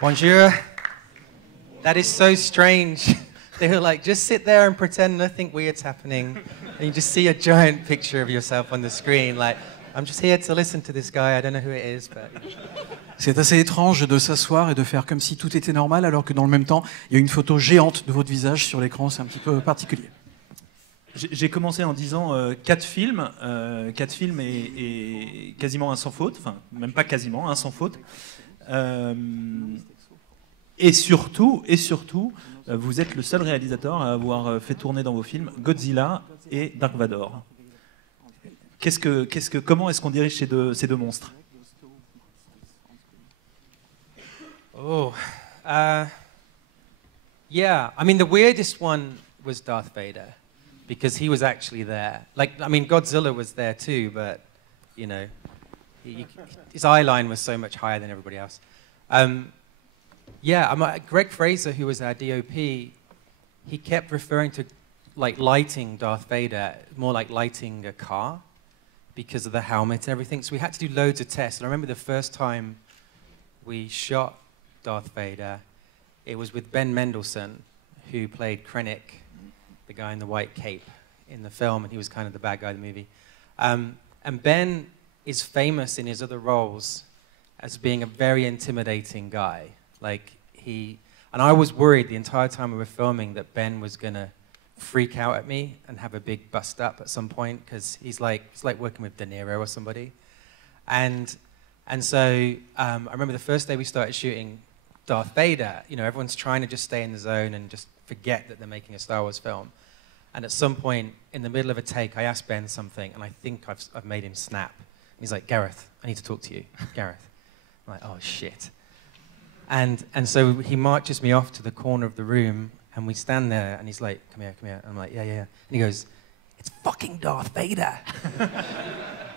Bonjour. That is so strange. They were like, just sit there and pretend nothing weird's happening. And you just see a giant picture of yourself on the screen. Like, I'm just here to listen to this guy. I don't know who it is, but... C'est assez étrange de s'asseoir et de faire comme si tout était normal, alors que dans le même temps, il y a une photo géante de votre visage sur l'écran. C'est un petit peu particulier. J'ai commencé en disant 4 films et quasiment un sans faute, enfin même pas quasiment, un sans faute. Et surtout, vous êtes le seul réalisateur à avoir fait tourner dans vos films Godzilla et Dark Vador. Comment est-ce qu'on dirige ces deux monstres? Oh, yeah. I mean, the weirdest one was Darth Vader, because he was actually there. Like, I mean, Godzilla was there too, but, you know, his eye line was so much higher than everybody else. Yeah, Greg Fraser, who was our DOP, he kept referring to, like, lighting Darth Vader, more like lighting a car, because of the helmet and everything. So we had to do loads of tests. And I remember the first time we shot Darth Vader, it was with Ben Mendelsohn, who played Krennic, the guy in the white cape in the film, and he was kind of the bad guy in the movie. And Ben is famous in his other roles as being a very intimidating guy. Like, and I was worried the entire time we were filming that Ben was gonna freak out at me and have a big bust up at some point, because it's like working with De Niro or somebody. And so I remember the first day we started shooting Darth Vader, you know, everyone's trying to just stay in the zone and just forget that they're making a Star Wars film. And at some point, in the middle of a take, I asked Ben something, and I think I've made him snap. And he's like, Gareth, I need to talk to you. Gareth. I'm like, oh, shit. And so he marches me off to the corner of the room, and we stand there, and he's like, come here. And I'm like, yeah. And he goes, it's fucking Darth Vader.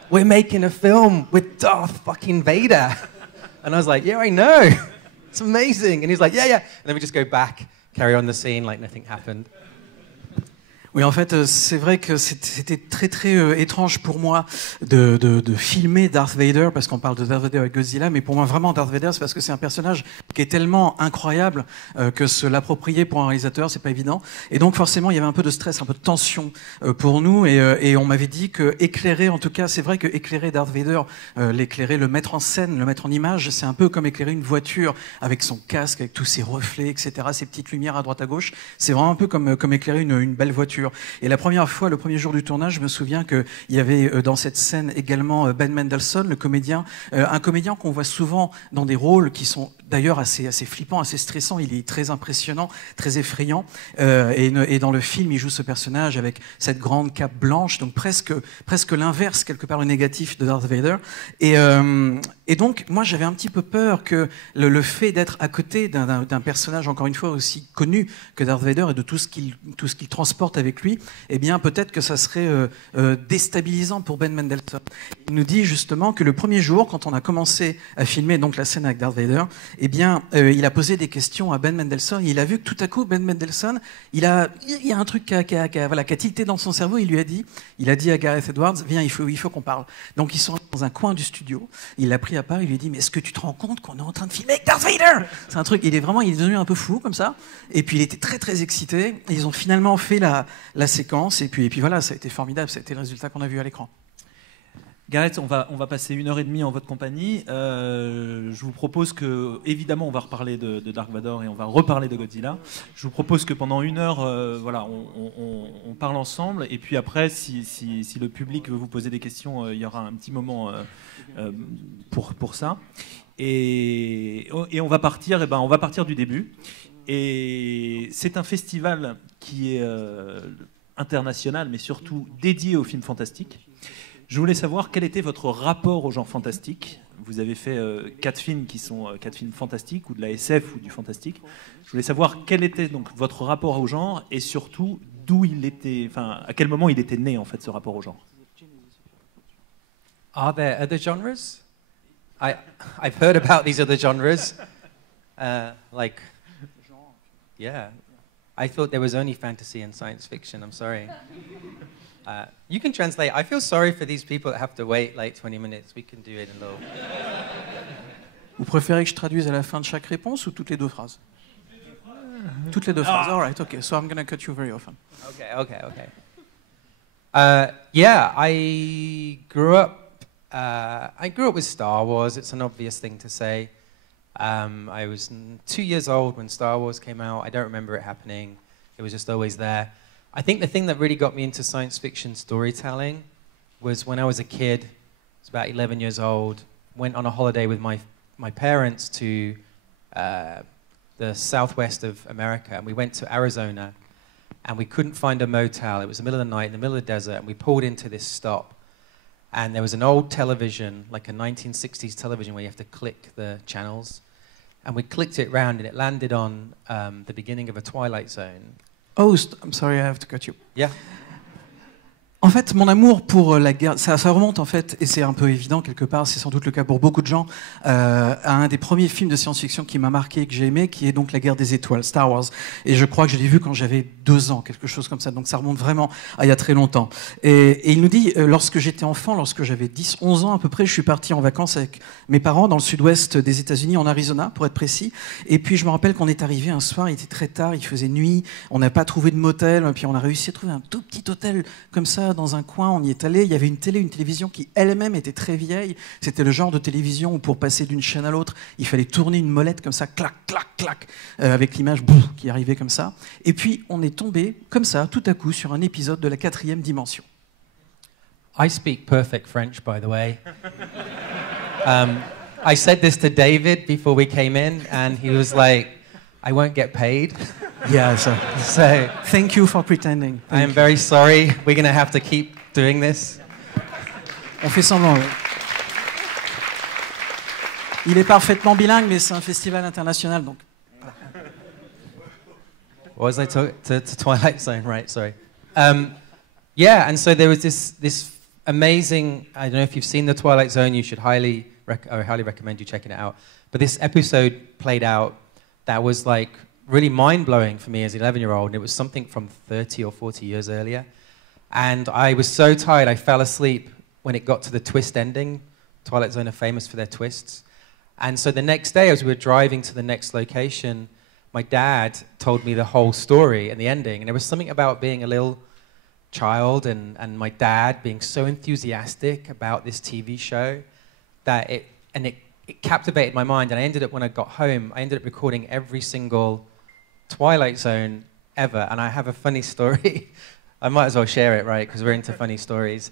We're making a film with Darth fucking Vader. And I was like, yeah, I know. It's amazing. And he's like, yeah. And then we just go back, carry on the scene like nothing happened. Oui, en fait, c'est vrai que c'était très très étrange pour moi de filmer Darth Vader, parce qu'on parle de Darth Vader avec Godzilla, mais pour moi vraiment Darth Vader, c'est parce que c'est un personnage qui est tellement incroyable que se l'approprier pour un réalisateur, c'est pas évident. Et donc forcément, il y avait un peu de stress, un peu de tension pour nous, et on m'avait dit que éclairer, en tout cas, c'est vrai que éclairer Darth Vader, l'éclairer, le mettre en scène, le mettre en image, c'est un peu comme éclairer une voiture avec son casque, avec tous ses reflets, etc., ses petites lumières à droite à gauche. C'est vraiment un peu comme éclairer une belle voiture. Et la première fois, le premier jour du tournage, je me souviens qu'il y avait dans cette scène également Ben Mendelsohn, le comédien, un comédien qu'on voit souvent dans des rôles qui sont d'ailleurs assez flippants, assez stressants. Il est très impressionnant, très effrayant. Et dans le film, il joue ce personnage avec cette grande cape blanche, donc presque l'inverse, quelque part, le négatif de Darth Vader. Et donc, moi, j'avais un petit peu peur que le fait d'être à côté d'un personnage, encore une fois, aussi connu que Darth Vader et de tout ce qu'il transporte avec lui, eh bien, peut-être que ça serait déstabilisant pour Ben Mendelsohn. Il nous dit justement que le premier jour, quand on a commencé à filmer donc la scène avec Darth Vader, eh bien, il a posé des questions à Ben Mendelsohn. Il a vu que tout à coup, Ben Mendelsohn, il y a un truc qui a tilté dans son cerveau. Il a dit à Gareth Edwards, viens, il faut qu'on parle. Donc, ils sont dans un coin du studio. Il l'a pris à part. Il lui a dit, mais est-ce que tu te rends compte qu'on est en train de filmer avec Darth Vader? C'est un truc. Il est devenu un peu fou comme ça. Et puis, il était très très excité. Ils ont finalement fait la séquence. Et puis voilà, ça a été formidable. Ça a été le résultat qu'on a vu à l'écran. Gareth, on va passer 1h30 en votre compagnie. Je vous propose que, évidemment, on va reparler de Dark Vador et on va reparler de Godzilla. Je vous propose que pendant 1 heure, voilà, on parle ensemble. Et puis après, si le public veut vous poser des questions, il y aura un petit moment pour ça. Et on va partir du début. Et c'est un festival qui est international, mais surtout dédié aux films fantastiques. Je voulais savoir quel était votre rapport au genre fantastique. Vous avez fait 4 films qui sont 4 films fantastiques, ou de la SF ou du fantastique. Je voulais savoir quel était donc votre rapport au genre, et surtout à quel moment il était né en fait ce rapport au genre. Are there other genres? I've heard about these other genres. Yeah. I thought there was only fantasy and science fiction. I'm sorry. You can translate. I feel sorry for these people that have to wait like 20 minutes. We can do it in a little. Vous préférez que je traduise à la fin de chaque réponse ou toutes les deux phrases? Toutes les deux phrases. All right, okay. So I'm going to cut you very often. Okay. Yeah, I grew up. I grew up with Star Wars. It's an obvious thing to say. I was 2 years old when Star Wars came out. I don't remember it happening. It was just always there. I think the thing that really got me into science fiction storytelling was when I was a kid. I was about 11 years old. Went on a holiday with my parents to the southwest of America, and we went to Arizona, and we couldn't find a motel. It was the middle of the night in the middle of the desert, and we pulled into this stop, and there was an old television, like a 1960s television where you have to click the channels, and we clicked it round, and it landed on the beginning of a Twilight Zone. Oh, I'm sorry, I have to cut you. Yeah. En fait, mon amour pour la guerre, ça remonte en fait, et c'est un peu évident quelque part, c'est sans doute le cas pour beaucoup de gens, à un des premiers films de science-fiction qui m'a marqué et que j'ai aimé, qui est donc La Guerre des Étoiles, Star Wars. Et je crois que je l'ai vu quand j'avais 2 ans, quelque chose comme ça, donc ça remonte vraiment à il y a très longtemps. Et il nous dit, lorsque j'étais enfant, lorsque j'avais 10, 11 ans à peu près, je suis parti en vacances avec mes parents dans le sud-ouest des États-Unis, en Arizona, pour être précis. Et puis je me rappelle qu'on est arrivé un soir, il était très tard, il faisait nuit, on n'a pas trouvé de motel, puis on a réussi à trouver un tout petit hôtel comme ça, dans un coin, on y est allé, il y avait une télévision qui elle-même était très vieille, c'était le genre de télévision où pour passer d'une chaîne à l'autre, il fallait tourner une molette comme ça, clac, clac, clac, avec l'image qui arrivait comme ça. Et puis on est tombé comme ça, tout à coup, sur un épisode de la 4e dimension. I speak perfect French, by the way. I said this to David before we came in, and he was like, I won't get paid. Yeah, so thank you for pretending. I am very sorry. We're going to have to keep doing this. On fait semblant. Oui. Il est parfaitement bilingue, mais c'est un festival international, donc. What was I talking to Twilight Zone? Right, sorry. Yeah, and so there was this amazing. I don't know if you've seen the Twilight Zone. You should I highly recommend you checking it out. But this episode played out that was like really mind-blowing for me as an 11-year-old, and it was something from 30 or 40 years earlier. And I was so tired, I fell asleep when it got to the twist ending. Twilight Zone are famous for their twists. And so the next day, as we were driving to the next location, my dad told me the whole story and the ending. And there was something about being a little child and my dad being so enthusiastic about this TV show that it captivated my mind. And I ended up, when I got home, I ended up recording every single Twilight Zone ever. And I have a funny story. I might as well share it, right? Because we're into funny stories.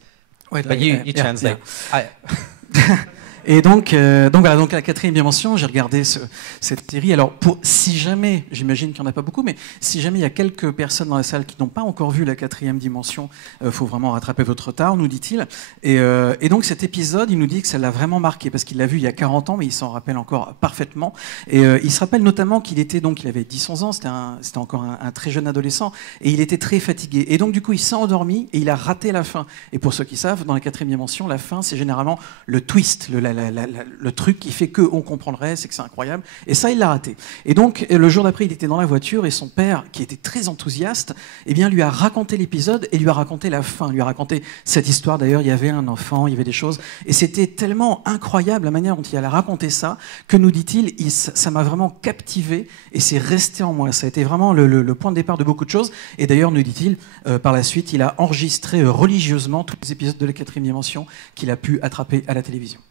Wait, but you translate. Yeah. Et donc voilà, donc à la 4e dimension, j'ai regardé cette série. Alors, si jamais, j'imagine qu'il n'y en a pas beaucoup, mais si jamais il y a quelques personnes dans la salle qui n'ont pas encore vu la 4e dimension, faut vraiment rattraper votre retard, nous dit-il. Et donc cet épisode, il nous dit que ça l'a vraiment marqué, parce qu'il l'a vu il y a 40 ans, mais il s'en rappelle encore parfaitement. Et il se rappelle notamment qu'il avait 10-11 ans, c'était encore un très jeune adolescent, et il était très fatigué. Et donc du coup, il s'est endormi, et il a raté la fin. Et pour ceux qui savent, dans la 4e dimension, la fin, c'est généralement le twist, le truc qui fait qu'on comprendrait, c'est que c'est incroyable. Et ça, il l'a raté. Et donc, le jour d'après, il était dans la voiture et son père, qui était très enthousiaste, eh bien, lui a raconté l'épisode et lui a raconté la fin. Lui a raconté cette histoire. D'ailleurs, il y avait un enfant, il y avait des choses. Et c'était tellement incroyable la manière dont il a raconté ça que, nous dit-il, ça m'a vraiment captivé et c'est resté en moi. Ça a été vraiment le point de départ de beaucoup de choses. Et d'ailleurs, nous dit-il, par la suite, il a enregistré religieusement tous les épisodes de la 4e dimension qu'il a pu attraper à la télévision.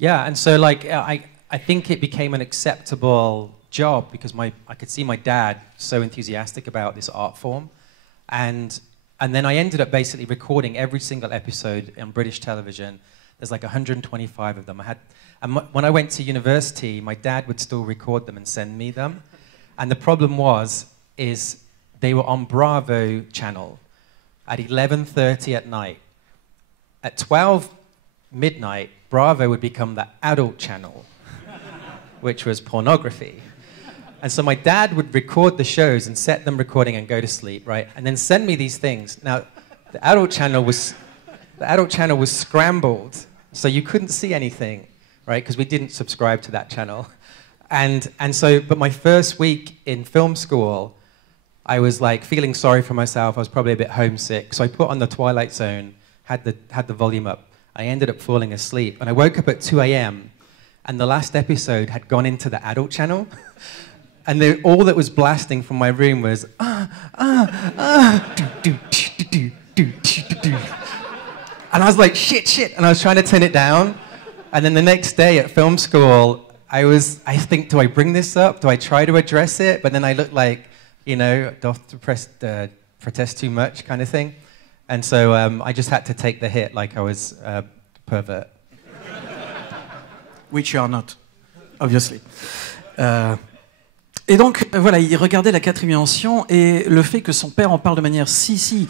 Yeah, and so like I think it became an acceptable job because I could see my dad so enthusiastic about this art form, and then I ended up basically recording every single episode on British television. There's like 125 of them. When I went to university, my dad would still record them and send me them, and the problem is they were on Bravo channel at 11:30 at night. At 12 midnight, Bravo would become the adult channel, which was pornography. And so my dad would record the shows and set them recording and go to sleep, right? And then send me these things. Now, the adult channel was scrambled, so you couldn't see anything, right? Because we didn't subscribe to that channel. But my first week in film school, I was like feeling sorry for myself. I was probably a bit homesick. So I put on the Twilight Zone, had the volume up. I ended up falling asleep, and I woke up at 2 a.m. and the last episode had gone into the adult channel. And all that was blasting from my room was, do, do, do, do, do, do. And I was like, shit. And I was trying to turn it down. And then the next day at film school, I think, do I bring this up? Do I try to address it? But then I look like, doth protest too much kind of thing. And so I just had to take the hit like I was a pervert. Which you are not, obviously. Et donc, voilà, il regardait La Quatrième Dimension, et le fait que son père en parle de manière si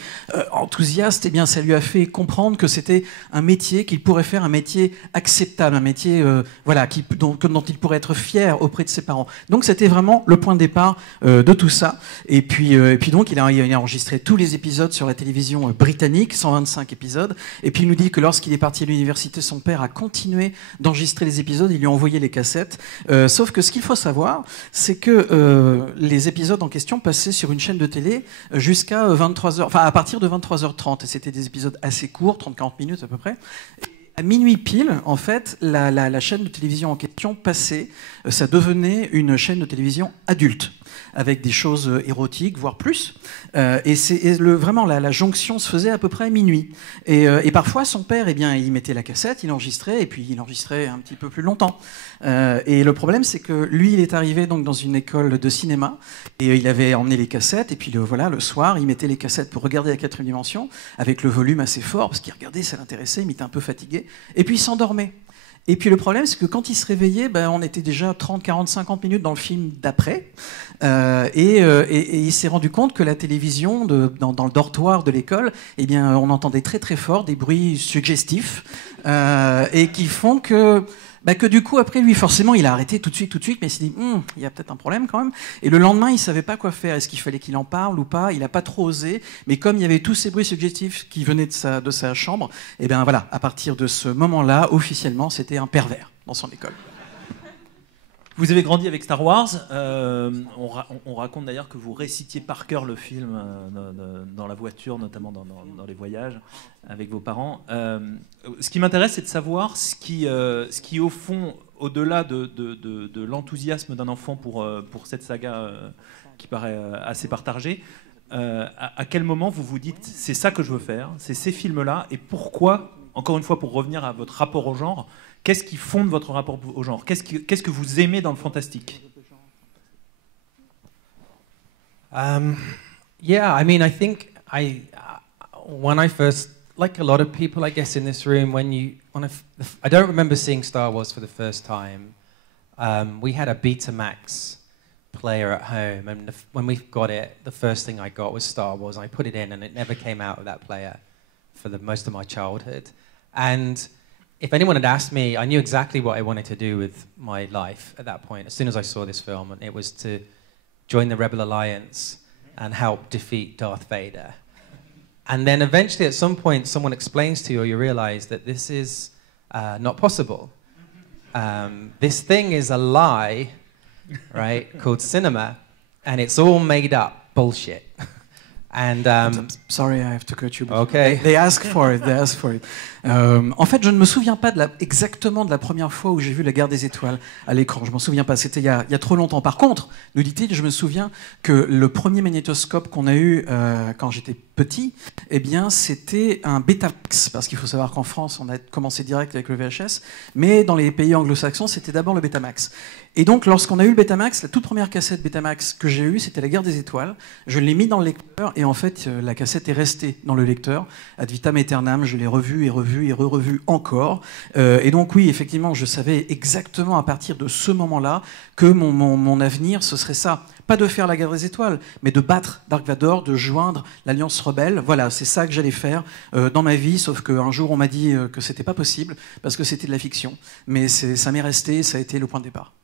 enthousiaste, eh bien, ça lui a fait comprendre que c'était un métier qu'il pourrait faire, un métier acceptable, un métier dont il pourrait être fier auprès de ses parents. Donc, c'était vraiment le point de départ de tout ça. Et puis donc, il a enregistré tous les épisodes sur la télévision britannique, 125 épisodes. Et puis, il nous dit que lorsqu'il est parti à l'université, son père a continué d'enregistrer les épisodes. Il lui a envoyé les cassettes. Sauf que ce qu'il faut savoir, c'est que les épisodes en question passaient sur une chaîne de télé jusqu'à 23h, enfin à partir de 23h30. Et c'était des épisodes assez courts, 30-40 minutes à peu près. À minuit pile, en fait, la chaîne de télévision en question passait, ça devenait une chaîne de télévision adulte, avec des choses érotiques, voire plus. Vraiment, la jonction se faisait à peu près à minuit. Et parfois, son père, eh bien, il mettait la cassette, il enregistrait, et puis il enregistrait un petit peu plus longtemps. Et le problème, c'est que lui, il est arrivé donc dans une école de cinéma, et il avait emmené les cassettes, et puis le soir, il mettait les cassettes pour regarder La Quatrième Dimension, avec le volume assez fort, parce qu'il regardait, ça l'intéressait, il était un peu fatigué, et puis il s'endormait. Et puis le problème, c'est que quand il se réveillait, on était déjà 30, 40, 50 minutes dans le film d'après. Et il s'est rendu compte que la télévision, dans le dortoir de l'école, eh bien, on entendait très très fort des bruits suggestifs et qui font que du coup, après lui, forcément, il a arrêté tout de suite, mais il s'est dit, il y a peut-être un problème quand même. Et le lendemain, il savait pas quoi faire. Est-ce qu'il fallait qu'il en parle ou pas? Il a pas trop osé. Mais comme il y avait tous ces bruits suggestifs qui venaient de sa chambre, et bien voilà, à partir de ce moment-là, officiellement, c'était un pervers dans son école. Vous avez grandi avec Star Wars. On raconte d'ailleurs que vous récitiez par cœur le film dans la voiture, notamment dans les voyages avec vos parents. Ce qui m'intéresse, c'est de savoir ce qui au fond, au-delà de l'enthousiasme d'un enfant pour cette saga qui paraît assez partagée, à quel moment vous vous dites c'est ça que je veux faire, c'est ces films-là, et pourquoi, encore une fois, pour revenir à votre rapport au genre, qu'est-ce qui fonde votre rapport au genre? Qu'est-ce que vous aimez dans le fantastique? Yeah, I mean, I think when I first, like a lot of people, I guess, in this room, I don't remember seeing Star Wars for the first time. We had a Betamax player at home, and when we got it, the first thing I got was Star Wars, and I put it in, and it never came out of that player for most of my childhood. And if anyone had asked me, I knew exactly what I wanted to do with my life at that point, as soon as I saw this film, and it was to join the Rebel Alliance and help defeat Darth Vader. And then eventually, at some point, someone explains to you, or you realize that this is not possible. This thing is a lie, right, called cinema, and it's all made up bullshit. And sorry, I have to cut you. Okay. They ask for it. En fait, je ne me souviens pas exactement de la première fois où j'ai vu La Guerre des Étoiles à l'écran. Je m'en souviens pas. C'était il y a trop longtemps. Par contre, nous dit-il, je me souviens que le premier magnétoscope qu'on a eu quand j'étais petit, eh bien, c'était un Betamax, parce qu'il faut savoir qu'en France, on a commencé direct avec le VHS, mais dans les pays anglo-saxons, c'était d'abord le Betamax. Et donc, lorsqu'on a eu le Betamax, la toute première cassette Betamax que j'ai eue, c'était La Guerre des Étoiles. Je l'ai mis dans le lecteur, et en fait, la cassette est restée dans le lecteur. Ad vitam aeternam, je l'ai revue et revue et revue encore. Et donc, oui, effectivement, je savais exactement à partir de ce moment-là que mon avenir, ce serait ça. Pas de faire la Guerre des Étoiles, mais de battre Dark Vador, de joindre l'Alliance Rebelle. Voilà, c'est ça que j'allais faire dans ma vie, sauf qu'un jour, on m'a dit que c'était pas possible, parce que c'était de la fiction. Mais ça m'est resté, ça a été le point de départ.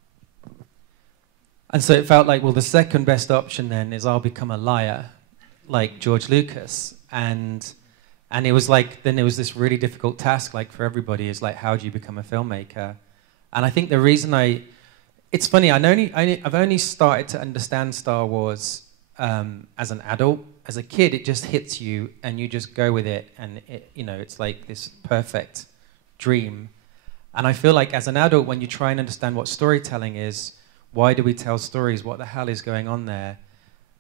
And so it felt like, well, the second best option then is I'll become a liar, like George Lucas. And it was like, then it was this really difficult task, like for everybody, is like, how do you become a filmmaker? And I think the reason it's funny, I've only started to understand Star Wars as an adult. As a kid, it just hits you and you just go with it, and it's like this perfect dream. And I feel like as an adult, when you try and understand what storytelling is, why do we tell stories, what the hell is going on there,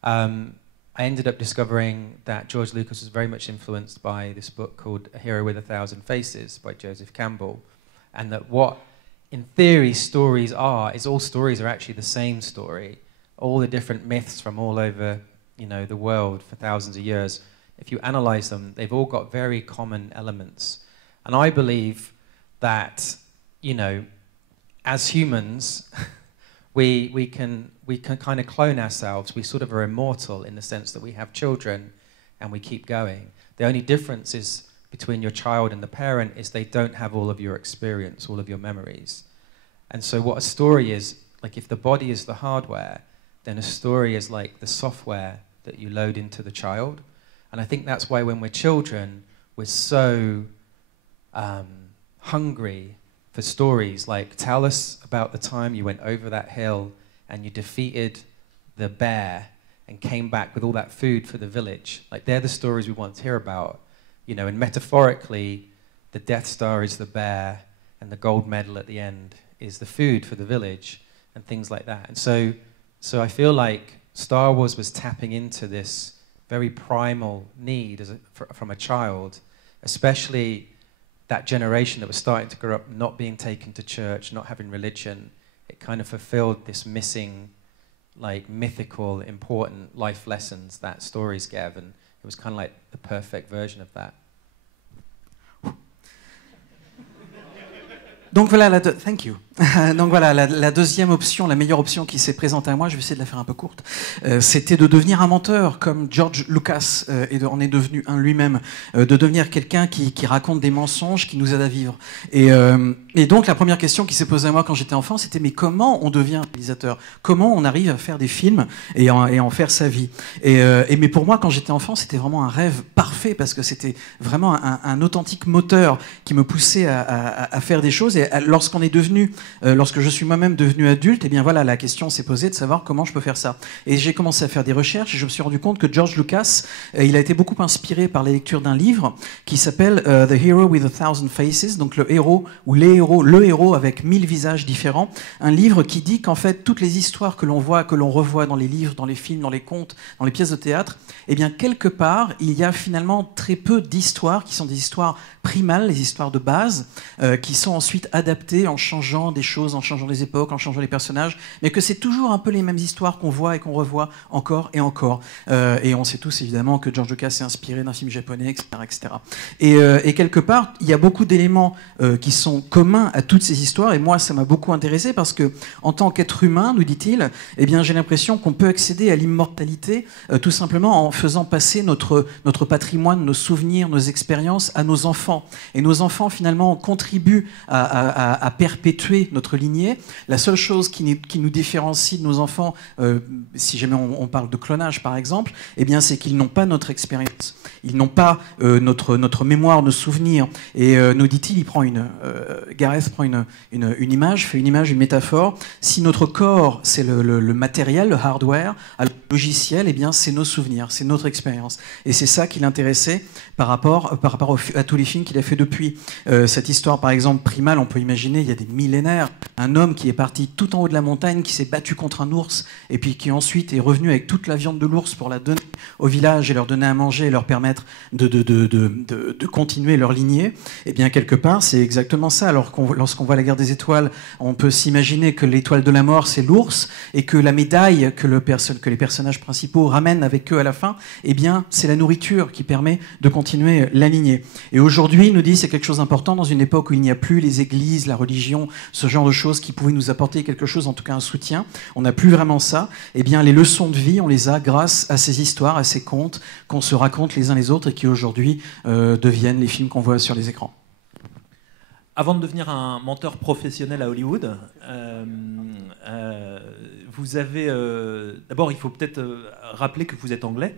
I ended up discovering that George Lucas was very much influenced by this book called A Hero with a Thousand Faces by Joseph Campbell, and that what, in theory, stories are, is all stories are actually the same story. All the different myths from all over, you know, the world for thousands of years, if you analyze them, they've all got very common elements. And I believe that, you know, as humans, we can kind of clone ourselves. We sort of are immortal in the sense that we have children and we keep going. The only difference is between your child and the parent is they don't have all of your experience, all of your memories. And so what a story is, like if the body is the hardware, then a story is like the software that you load into the child. And I think that's why when we're children, we're so hungry for stories. Like, tell us about the time you went over that hill and you defeated the bear and came back with all that food for the village. Like, they're the stories we want to hear about. You know, and metaphorically, the Death Star is the bear and the gold medal at the end is the food for the village and things like that. And so I feel like Star Wars was tapping into this very primal need from a child, especially that generation that was starting to grow up not being taken to church, not having religion. It kind of fulfilled this missing, like, mythical, important life lessons that stories gave, and it was kind of like the perfect version of that. Donc voilà, thank you. Donc voilà, la deuxième option, la meilleure option qui s'est présentée à moi, je vais essayer de la faire un peu courte, c'était de devenir un menteur comme George Lucas en est devenu un lui-même, de devenir quelqu'un qui raconte des mensonges, qui nous aide à vivre. Et donc la première question qui s'est posée à moi quand j'étais enfant, c'était mais comment on devient réalisateur? Comment on arrive à faire des films et en faire sa vie? Mais pour moi, quand j'étais enfant, c'était vraiment un rêve parfait parce que c'était vraiment un authentique moteur qui me poussait à faire des choses. Et lorsqu'on est devenu lorsque je suis moi-même devenu adulte, eh bien voilà, la question s'est posée de savoir comment je peux faire ça. Et j'ai commencé à faire des recherches et je me suis rendu compte que George Lucas, il a été beaucoup inspiré par la lecture d'un livre qui s'appelle The Hero with a Thousand Faces, donc le héros ou le héros avec 1000 visages différents. Un livre qui dit qu'en fait toutes les histoires que l'on voit, que l'on revoit dans les livres, dans les films, dans les contes, dans les pièces de théâtre, eh bien quelque part il y a finalement très peu d'histoires qui sont des histoires primales, les histoires de base, qui sont ensuite adaptées en changeant des choses, en changeant les époques, en changeant les personnages, mais que c'est toujours un peu les mêmes histoires qu'on voit et qu'on revoit encore et encore. Et on sait tous évidemment que George Lucas s'est inspiré d'un film japonais, etc. etc. Et quelque part, il y a beaucoup d'éléments qui sont communs à toutes ces histoires, et moi ça m'a beaucoup intéressé parce que en tant qu'être humain, nous dit-il, eh bien j'ai l'impression qu'on peut accéder à l'immortalité tout simplement en faisant passer notre patrimoine, nos souvenirs, nos expériences à nos enfants. Et nos enfants finalement contribuent à perpétuer notre lignée. La seule chose qui nous différencie de nos enfants, si jamais on parle de clonage par exemple, eh bien c'est qu'ils n'ont pas notre expérience, ils n'ont pas notre mémoire, nos souvenirs. Et nous dit-il, Gareth prend une image, fait une image, une métaphore. Si notre corps c'est le matériel, le hardware, alors le logiciel, eh bien c'est nos souvenirs, c'est notre expérience. Et c'est ça qui l'intéressait par rapport à tous les films qu'il a fait depuis. Cette histoire par exemple primale, on peut imaginer il y a des millénaires, un homme qui est parti tout en haut de la montagne, qui s'est battu contre un ours, et puis qui ensuite est revenu avec toute la viande de l'ours pour la donner au village et leur donner à manger et leur permettre de continuer leur lignée. Et bien quelque part, c'est exactement ça. Alors lorsqu'on voit la guerre des étoiles, on peut s'imaginer que l'étoile de la mort, c'est l'ours, et que la médaille que les personnages principaux ramènent avec eux à la fin, eh bien c'est la nourriture qui permet de continuer la lignée. Et aujourd'hui, il nous dit, c'est quelque chose d'important dans une époque où il n'y a plus les églises, la religion, ce genre de choses qui pouvaient nous apporter quelque chose, en tout cas un soutien. On n'a plus vraiment ça. Eh bien, les leçons de vie, on les a grâce à ces histoires, à ces contes qu'on se raconte les uns les autres et qui aujourd'hui deviennent les films qu'on voit sur les écrans. Avant de devenir un menteur professionnel à Hollywood, vous avez... D'abord, il faut peut-être rappeler que vous êtes anglais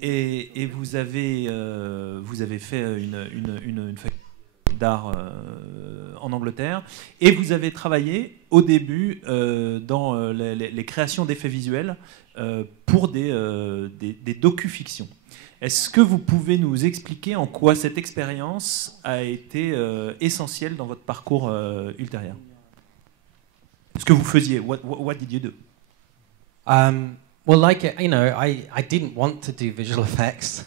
et vous avez fait une faculté d'art en Angleterre, et vous avez travaillé au début dans les créations d'effets visuels pour des docu-fictions. Est-ce que vous pouvez nous expliquer en quoi cette expérience a été essentielle dans votre parcours ultérieur? Ce que vous faisiez, what did you do? Well, like, you know, I didn't want to do visual effects.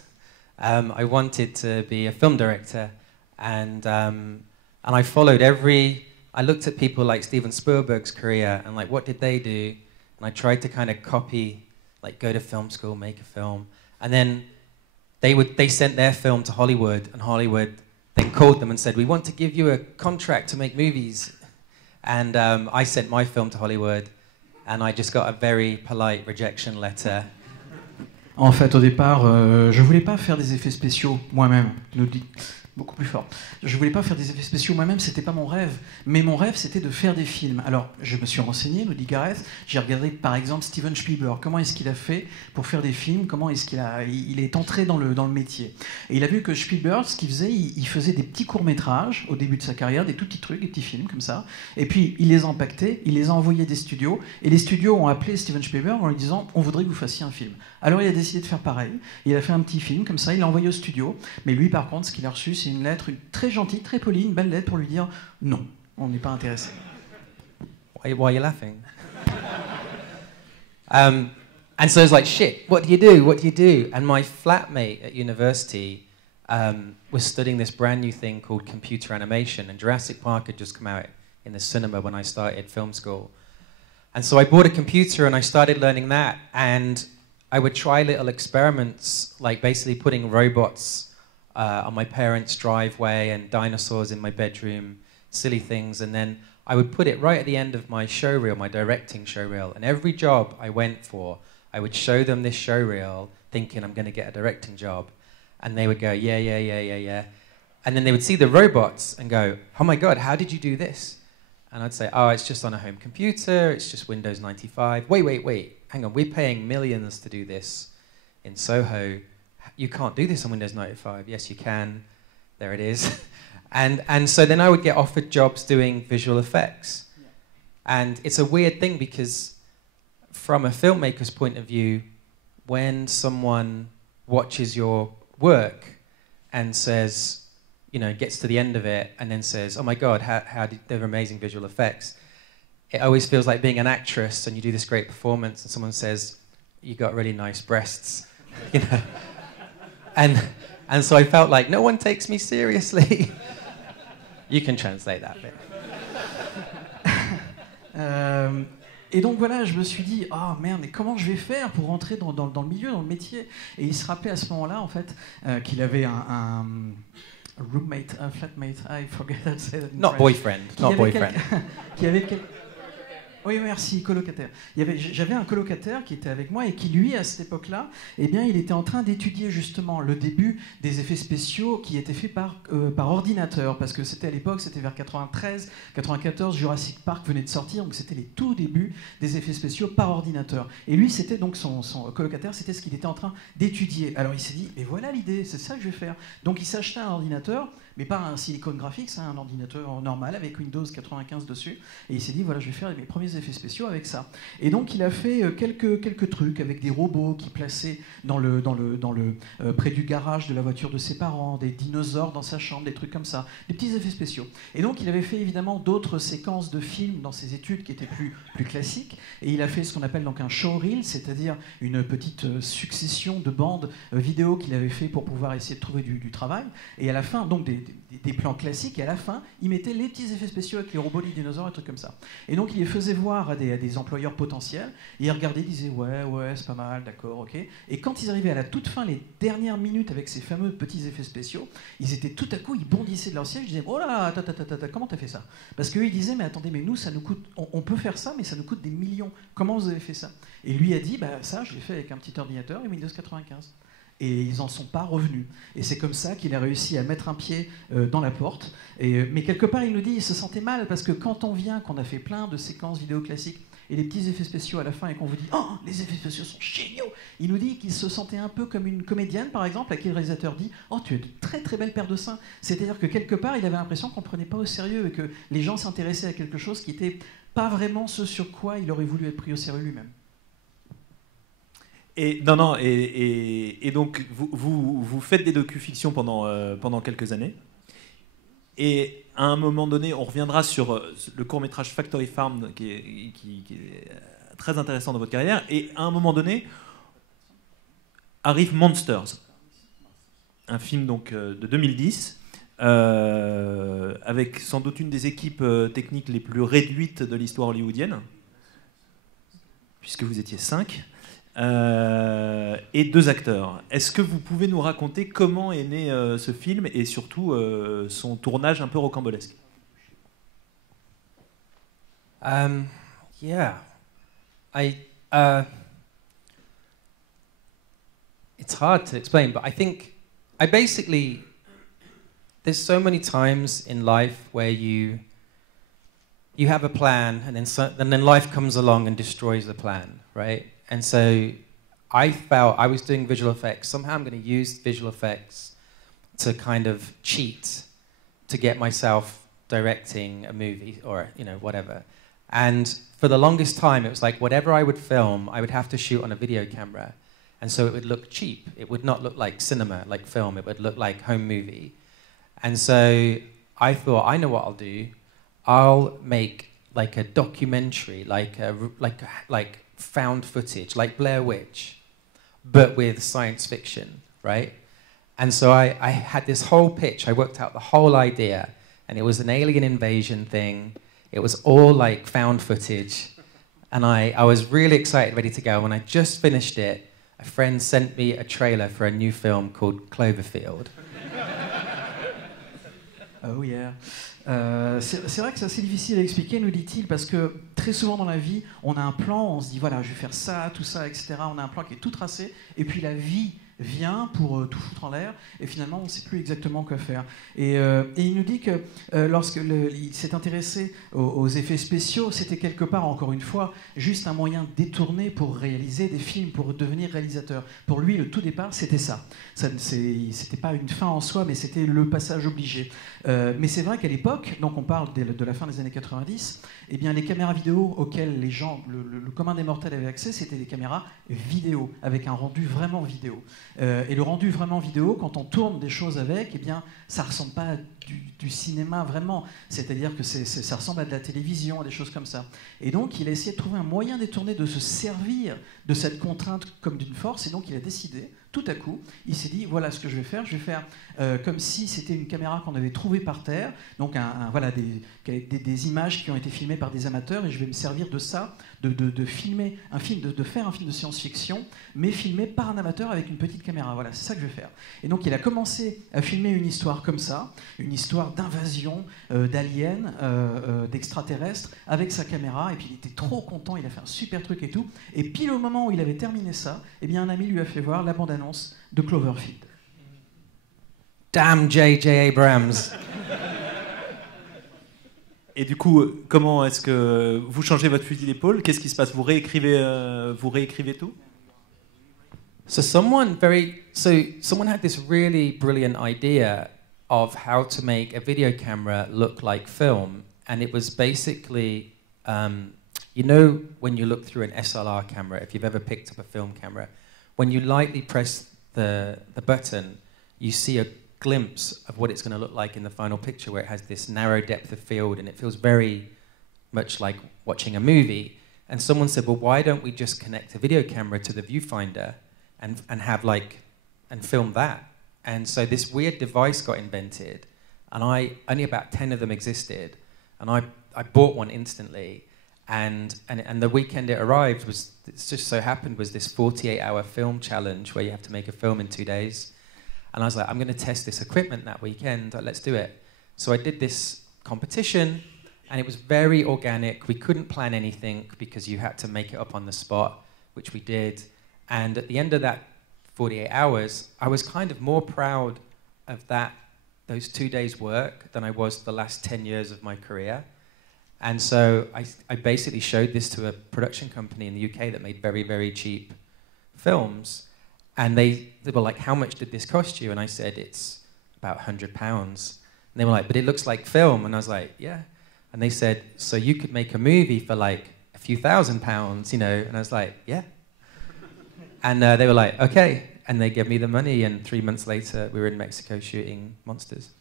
I wanted to be a film director, and I followed I looked at people like Steven Spielberg's career and like what did they do, and I tried to kind of copy, like go to film school, make a film, and then they sent their film to Hollywood, and Hollywood then called them and said, we want to give you a contract to make movies, and I sent my film to Hollywood, and I just got a very polite rejection letter. En fait, au départ, je voulais pas faire des effets spéciaux moi-même, nous dit beaucoup plus fort. Je voulais pas faire des effets spéciaux moi-même, c'était pas mon rêve. Mais mon rêve, c'était de faire des films. Alors, je me suis renseigné, nous dit Gareth. J'ai regardé, par exemple, Steven Spielberg. Comment est-ce qu'il a fait pour faire des films? Comment est-ce il est entré dans le métier? Et il a vu que Spielberg, ce qu'il faisait, il faisait des petits courts-métrages au début de sa carrière, des tout petits trucs, des petits films comme ça. Et puis, il les a empaquetés, il les a envoyés des studios. Et les studios ont appelé Steven Spielberg en lui disant, on voudrait que vous fassiez un film. Alors, il a décidé de faire pareil. Il a fait un petit film comme ça, il l'a envoyé au studio. Mais lui, par contre, ce qu'il a reçu, c'est une lettre très gentille, très polie, une belle lettre pour lui dire non, on n'est pas intéressé. Why are you laughing? And so I was like, shit, what do you do? What do you do? And my flatmate at university was studying this brand new thing called computer animation, and Jurassic Park had just come out in the cinema when I started film school. And so I bought a computer and I started learning that, and I would try little experiments, like basically putting robots on my parents' driveway and dinosaurs in my bedroom, silly things, and then I would put it right at the end of my showreel, my directing showreel, and every job I went for, I would show them this showreel thinking I'm going to get a directing job, and they would go, yeah, yeah, yeah, yeah, yeah, and then they would see the robots and go, oh my God, how did you do this? And I'd say, oh, it's just on a home computer, it's just Windows 95. Wait, hang on, we're paying millions to do this in Soho. You can't do this on Windows 95. Yes, you can. There it is. And so then I would get offered jobs doing visual effects. Yeah. And it's a weird thing because from a filmmaker's point of view, when someone watches your work and says, you know, gets to the end of it and then says, oh my God, how did they have amazing visual effects? It always feels like being an actress and you do this great performance and someone says, you got really nice breasts, you know. And so I felt like no one takes me seriously. You can translate that bit. Et donc voilà, je me suis dit, ah merde, mais comment je vais faire pour rentrer dans le milieu, dans le métier? Et il se rappelait à ce moment-là, en fait, qu'il avait un roommate, un flatmate, I forget how to say that in Not French. Boyfriend, not boyfriend. Qui avait Oui, merci, colocataire. J'avais un colocataire qui était avec moi et qui, lui, à cette époque-là, eh bien, il était en train d'étudier justement le début des effets spéciaux qui étaient faits par ordinateur, parce que c'était à l'époque, c'était vers 93, 94, Jurassic Park venait de sortir, donc c'était les tout débuts des effets spéciaux par ordinateur. Et lui, c'était donc son colocataire, c'était ce qu'il était en train d'étudier. Alors il s'est dit, mais voilà l'idée, c'est ça que je vais faire. Donc il s'achetait un ordinateur, mais pas un Silicon Graphics, hein, un ordinateur normal avec Windows 95 dessus. Et il s'est dit, voilà, je vais faire mes premiers effets spéciaux avec ça. Et donc, il a fait quelques trucs avec des robots qui plaçaient près du garage de la voiture de ses parents, des dinosaures dans sa chambre, des trucs comme ça, des petits effets spéciaux. Et donc, il avait fait évidemment d'autres séquences de films dans ses études qui étaient plus classiques. Et il a fait ce qu'on appelle donc un showreel, c'est-à-dire une petite succession de bandes vidéo qu'il avait fait pour pouvoir essayer de trouver du travail. Et à la fin, donc des plans classiques, et à la fin, il mettait les petits effets spéciaux avec les robots, les dinosaures, et trucs comme ça. Et donc, il les faisait voir à des employeurs potentiels, et ils regardaient, ils disaient ouais, c'est pas mal, d'accord, ok. Et quand ils arrivaient à la toute fin, les dernières minutes avec ces fameux petits effets spéciaux, ils étaient tout à coup, ils bondissaient de leur siège, ils disaient oh là, comment t'as fait ça? Parce qu'eux, ils disaient mais attendez, mais nous, ça nous coûte, on peut faire ça, mais ça nous coûte des millions. Comment vous avez fait ça? Et lui a dit bah ça, je l'ai fait avec un petit ordinateur et Windows 95. Et ils n'en sont pas revenus. Et c'est comme ça qu'il a réussi à mettre un pied dans la porte. Mais quelque part, il nous dit il se sentait mal, parce que quand on vient, qu'on a fait plein de séquences vidéo classiques, et les petits effets spéciaux à la fin, et qu'on vous dit « Oh, les effets spéciaux sont géniaux !» Il nous dit qu'il se sentait un peu comme une comédienne, par exemple, à qui le réalisateur dit « Oh, tu as de très très belles paires de seins !» C'est-à-dire que quelque part, il avait l'impression qu'on ne prenait pas au sérieux, et que les gens s'intéressaient à quelque chose qui n'était pas vraiment ce sur quoi il aurait voulu être pris au sérieux lui-même. Et, non, non, et donc vous faites des docu-fictions pendant quelques années. Et à un moment donné, on reviendra sur le court-métrage Factory Farm qui est très intéressant dans votre carrière. Et à un moment donné, arrive Monsters, un film donc de 2010, avec sans doute une des équipes techniques les plus réduites de l'histoire hollywoodienne, puisque vous étiez 5. Et 2 acteurs. Est-ce que vous pouvez nous raconter comment est né ce film et surtout son tournage un peu rocambolesque? Yeah, it's hard to explain, but I think I basically there's so many times in life where you have a plan and then life comes along and destroys the plan, right? And so I felt I was doing visual effects. Somehow I'm going to use visual effects to kind of cheat to get myself directing a movie or, you know, whatever. And for the longest time, it was like whatever I would film, I would have to shoot on a video camera. And so it would look cheap. It would not look like cinema, like film. It would look like home movie. And so I thought, I know what I'll do. I'll make like a documentary, like found footage, like Blair Witch, but with science fiction, right? And so I had this whole pitch. I worked out the whole idea, and it was an alien invasion thing. It was all like found footage, and I was really excited, ready to go. When I just finished it, a friend sent me a trailer for a new film called Cloverfield. Oh yeah. C'est vrai que c'est assez difficile à expliquer, nous dit-il, parce que très souvent dans la vie, on a un plan, on se dit voilà, je vais faire ça, tout ça, etc. On a un plan qui est tout tracé, et puis la vie vient pour tout foutre en l'air, et finalement on ne sait plus exactement quoi faire. Et il nous dit que lorsqu'il s'est intéressé aux effets spéciaux, c'était quelque part, encore une fois, juste un moyen détourné pour réaliser des films, pour devenir réalisateur. Pour lui, le tout départ, c'était ça. C'était pas une fin en soi, mais c'était le passage obligé. Mais c'est vrai qu'à l'époque, donc on parle de la fin des années 90, eh bien les caméras vidéo auxquelles les gens, le commun des mortels avait accès, c'était des caméras vidéo, avec un rendu vraiment vidéo. Et le rendu vraiment vidéo, quand on tourne des choses avec, eh bien, ça ne ressemble pas à du cinéma vraiment. C'est-à-dire que ça ressemble à de la télévision, à des choses comme ça. Et donc, il a essayé de trouver un moyen détourné de se servir de cette contrainte comme d'une force. Et donc, il a décidé, tout à coup, il s'est dit, voilà ce que je vais faire. Je vais faire comme si c'était une caméra qu'on avait trouvée par terre. Donc, voilà, des images qui ont été filmées par des amateurs. Et je vais me servir de ça, de filmer un film, de faire un film de science-fiction, mais filmé par un amateur avec une petite caméra. Voilà, c'est ça que je vais faire. Et donc, il a commencé à filmer une histoire comme ça, une histoire d'invasion, d'aliens, d'extraterrestres, avec sa caméra. Et puis, il était trop content, il a fait un super truc et tout. Et pile au moment où il avait terminé ça, eh bien, un ami lui a fait voir la bande-annonce de Cloverfield. Damn J.J. Abrams. Et du coup, comment est-ce que vous changez votre fusil d'épaule? Qu'est-ce qui se passe? Vous réécrivez tout? So someone had this really brilliant idea of how to make a video camera look like film, and it was basically, you know, when you look through an SLR camera, if you've ever picked up a film camera, when you lightly press the button, you see a glimpse of what it's going to look like in the final picture, where it has this narrow depth of field, and it feels very much like watching a movie. And someone said, well, why don't we just connect a video camera to the viewfinder and have and film that? And so this weird device got invented, and only about 10 of them existed, and I bought one instantly, and the weekend it arrived it just so happened was this 48-hour film challenge where you have to make a film in 2 days. And I was like, I'm going to test this equipment that weekend, let's do it. So I did this competition, and it was very organic. We couldn't plan anything because you had to make it up on the spot, which we did. And at the end of that 48 hours, I was kind of more proud of those 2 days' work than I was the last 10 years of my career. And so I basically showed this to a production company in the UK that made very, very cheap films. And they were like, how much did this cost you? And I said, it's about £100. And they were like, but it looks like film. And I was like, yeah. And they said, so you could make a movie for like a few £1,000s, you know? And I was like, yeah. And they were like, okay. And they gave me the money, and 3 months later, we were in Mexico shooting Monsters.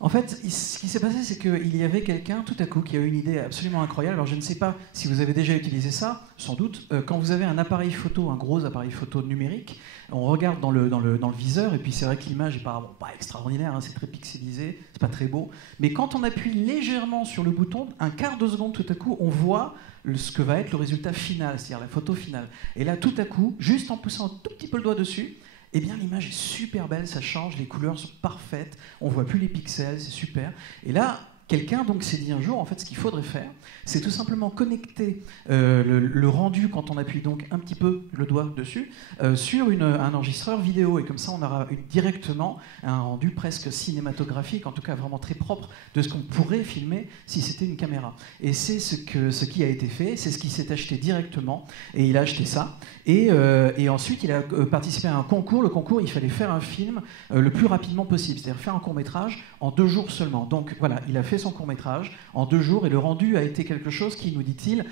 En fait, ce qui s'est passé, c'est qu'il y avait quelqu'un, tout à coup, qui a eu une idée absolument incroyable. Alors, je ne sais pas si vous avez déjà utilisé ça, sans doute. Quand vous avez un appareil photo, un gros appareil photo numérique, on regarde dans le viseur, et puis c'est vrai que l'image n'est pas extraordinaire, hein, c'est très pixelisé, c'est pas très beau. Mais quand on appuie légèrement sur le bouton, un quart de seconde, tout à coup, on voit ce que va être le résultat final, c'est-à-dire la photo finale. Et là, tout à coup, juste en poussant un tout petit peu le doigt dessus, eh bien l'image est super belle, ça change, les couleurs sont parfaites, on voit plus les pixels, c'est super. Et là, quelqu'un donc s'est dit un jour, en fait, ce qu'il faudrait faire, c'est tout simplement connecter le rendu, quand on appuie donc un petit peu le doigt dessus, sur un enregistreur vidéo. Et comme ça, on aura directement un rendu presque cinématographique, en tout cas vraiment très propre, de ce qu'on pourrait filmer si c'était une caméra. Et c'est ce qui a été fait, c'est ce qui s'est acheté directement, et il a acheté ça. Et ensuite, il a participé à un concours. Le concours, il fallait faire un film le plus rapidement possible, c'est-à-dire faire un court-métrage en 2 jours seulement. Donc voilà, il a fait son court-métrage en 2 jours, et le rendu a été quelque chose qui, nous dit-il,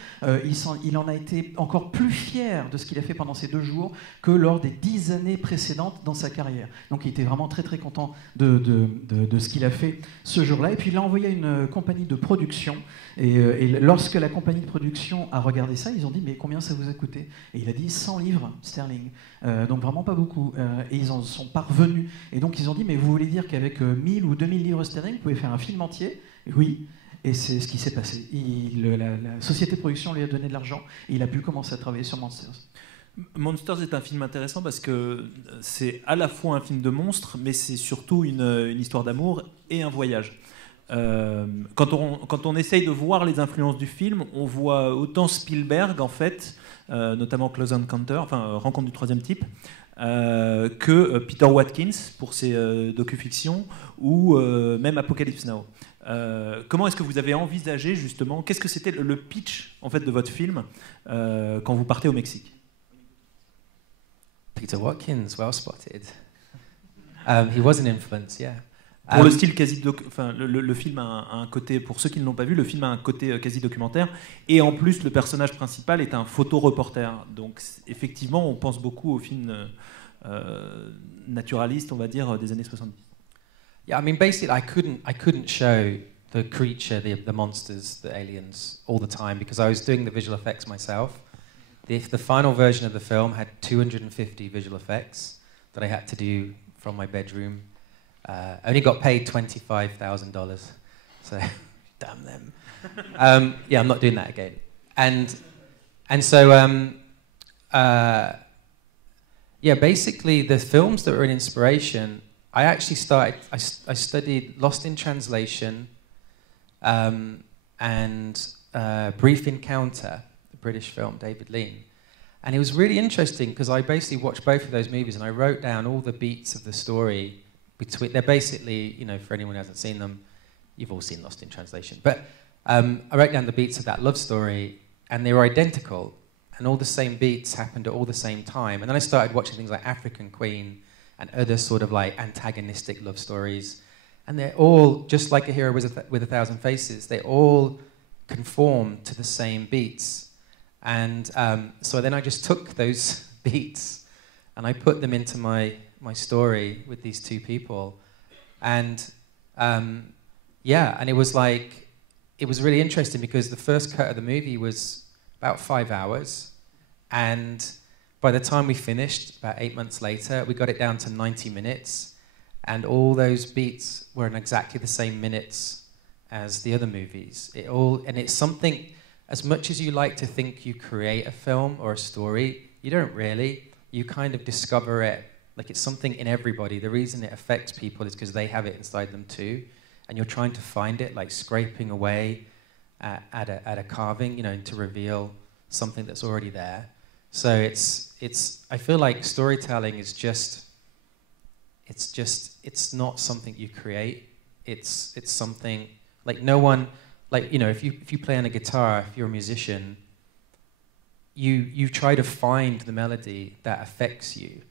il en a été encore plus fier de ce qu'il a fait pendant ces 2 jours que lors des 10 années précédentes dans sa carrière. Donc il était vraiment très très content de ce qu'il a fait ce jour-là. Et puis il l'a envoyé à une compagnie de production, et lorsque la compagnie de production a regardé ça, ils ont dit: mais combien ça vous a coûté? Et il a dit 100 livres sterling, donc vraiment pas beaucoup, et ils en sont parvenus. Et donc ils ont dit: mais vous voulez dire qu'avec 1000 ou 2000 livres sterling, vous pouvez faire un film entier? Oui. Et c'est ce qui s'est passé. La société de production lui a donné de l'argent, et il a pu commencer à travailler sur Monsters. Monsters est un film intéressant parce que c'est à la fois un film de monstres, mais c'est surtout une histoire d'amour et un voyage. Quand on essaye de voir les influences du film, on voit autant Spielberg, en fait, notamment Close Encounter, enfin Rencontre du troisième type, que Peter Watkins pour ses docu-fictions, ou même Apocalypse Now. Comment est-ce que vous avez envisagé, justement, qu'est-ce que c'était le pitch, en fait, de votre film quand vous partez au Mexique? Peter Watkins, well spotted. He was an influence, yeah. Pour le style quasi enfin, le film a un côté, pour ceux qui ne l'ont pas vu, le film a un côté quasi documentaire, et en plus le personnage principal est un photoreporter. Donc effectivement, on pense beaucoup au film naturaliste, on va dire, des années 70. Yeah, I mean, basically, I couldn't show the creature, the monsters, the aliens all the time because I was doing the visual effects myself. The final version of the film had 250 visual effects that I had to do from my bedroom. Only got paid $25,000, so damn them. Yeah, I'm not doing that again. And so yeah, basically the films that were an inspiration, I actually started. I studied Lost in Translation and Brief Encounter, the British film, David Lean. And it was really interesting because I basically watched both of those movies and I wrote down all the beats of the story. They're basically, you know, for anyone who hasn't seen them, you've all seen Lost in Translation. But I wrote down the beats of that love story, and they were identical, and all the same beats happened at all the same time. And then I started watching things like African Queen and other sort of like antagonistic love stories, and they're all, just like A Hero with a Thousand Faces, they all conform to the same beats. And so then I just took those beats and I put them into my story with these two people, and yeah, and it was really interesting because the first cut of the movie was about 5 hours, and by the time we finished, about 8 months later, we got it down to 90 minutes, and all those beats were in exactly the same minutes as the other movies. And it's something, as much as you like to think you create a film or a story, you don't really. You kind of discover it. Like, it's something in everybody. The reason it affects people is because they have it inside them too, and you're trying to find it, like scraping away at a carving, you know, to reveal something that's already there. So it's. I feel like storytelling is just. It's not something you create. It's something like no one, like, you know, if you play on a guitar, if you're a musician, you try to find the melody that affects you.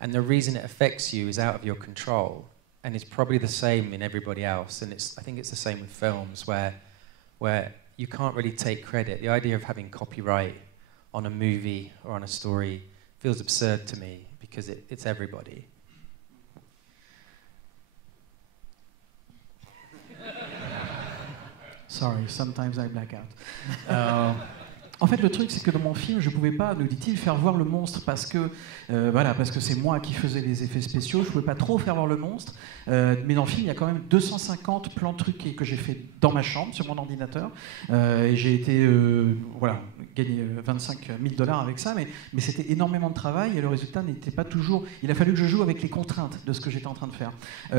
And the reason it affects you is out of your control, and it's probably the same in everybody else. And I think it's the same with films, where you can't really take credit. The idea of having copyright on a movie or on a story feels absurd to me because it's everybody. Sorry, sometimes I black out. En fait, le truc, c'est que dans mon film, je ne pouvais pas, nous dit-il, faire voir le monstre parce que c'est moi qui faisais les effets spéciaux. Je ne pouvais pas trop faire voir le monstre. Mais dans le film, il y a quand même 250 plans truqués que j'ai fait dans ma chambre, sur mon ordinateur. Et j'ai été, gagné $25 000 avec ça. Mais c'était énormément de travail et le résultat n'était pas toujours... Il a fallu que je joue avec les contraintes de ce que j'étais en train de faire.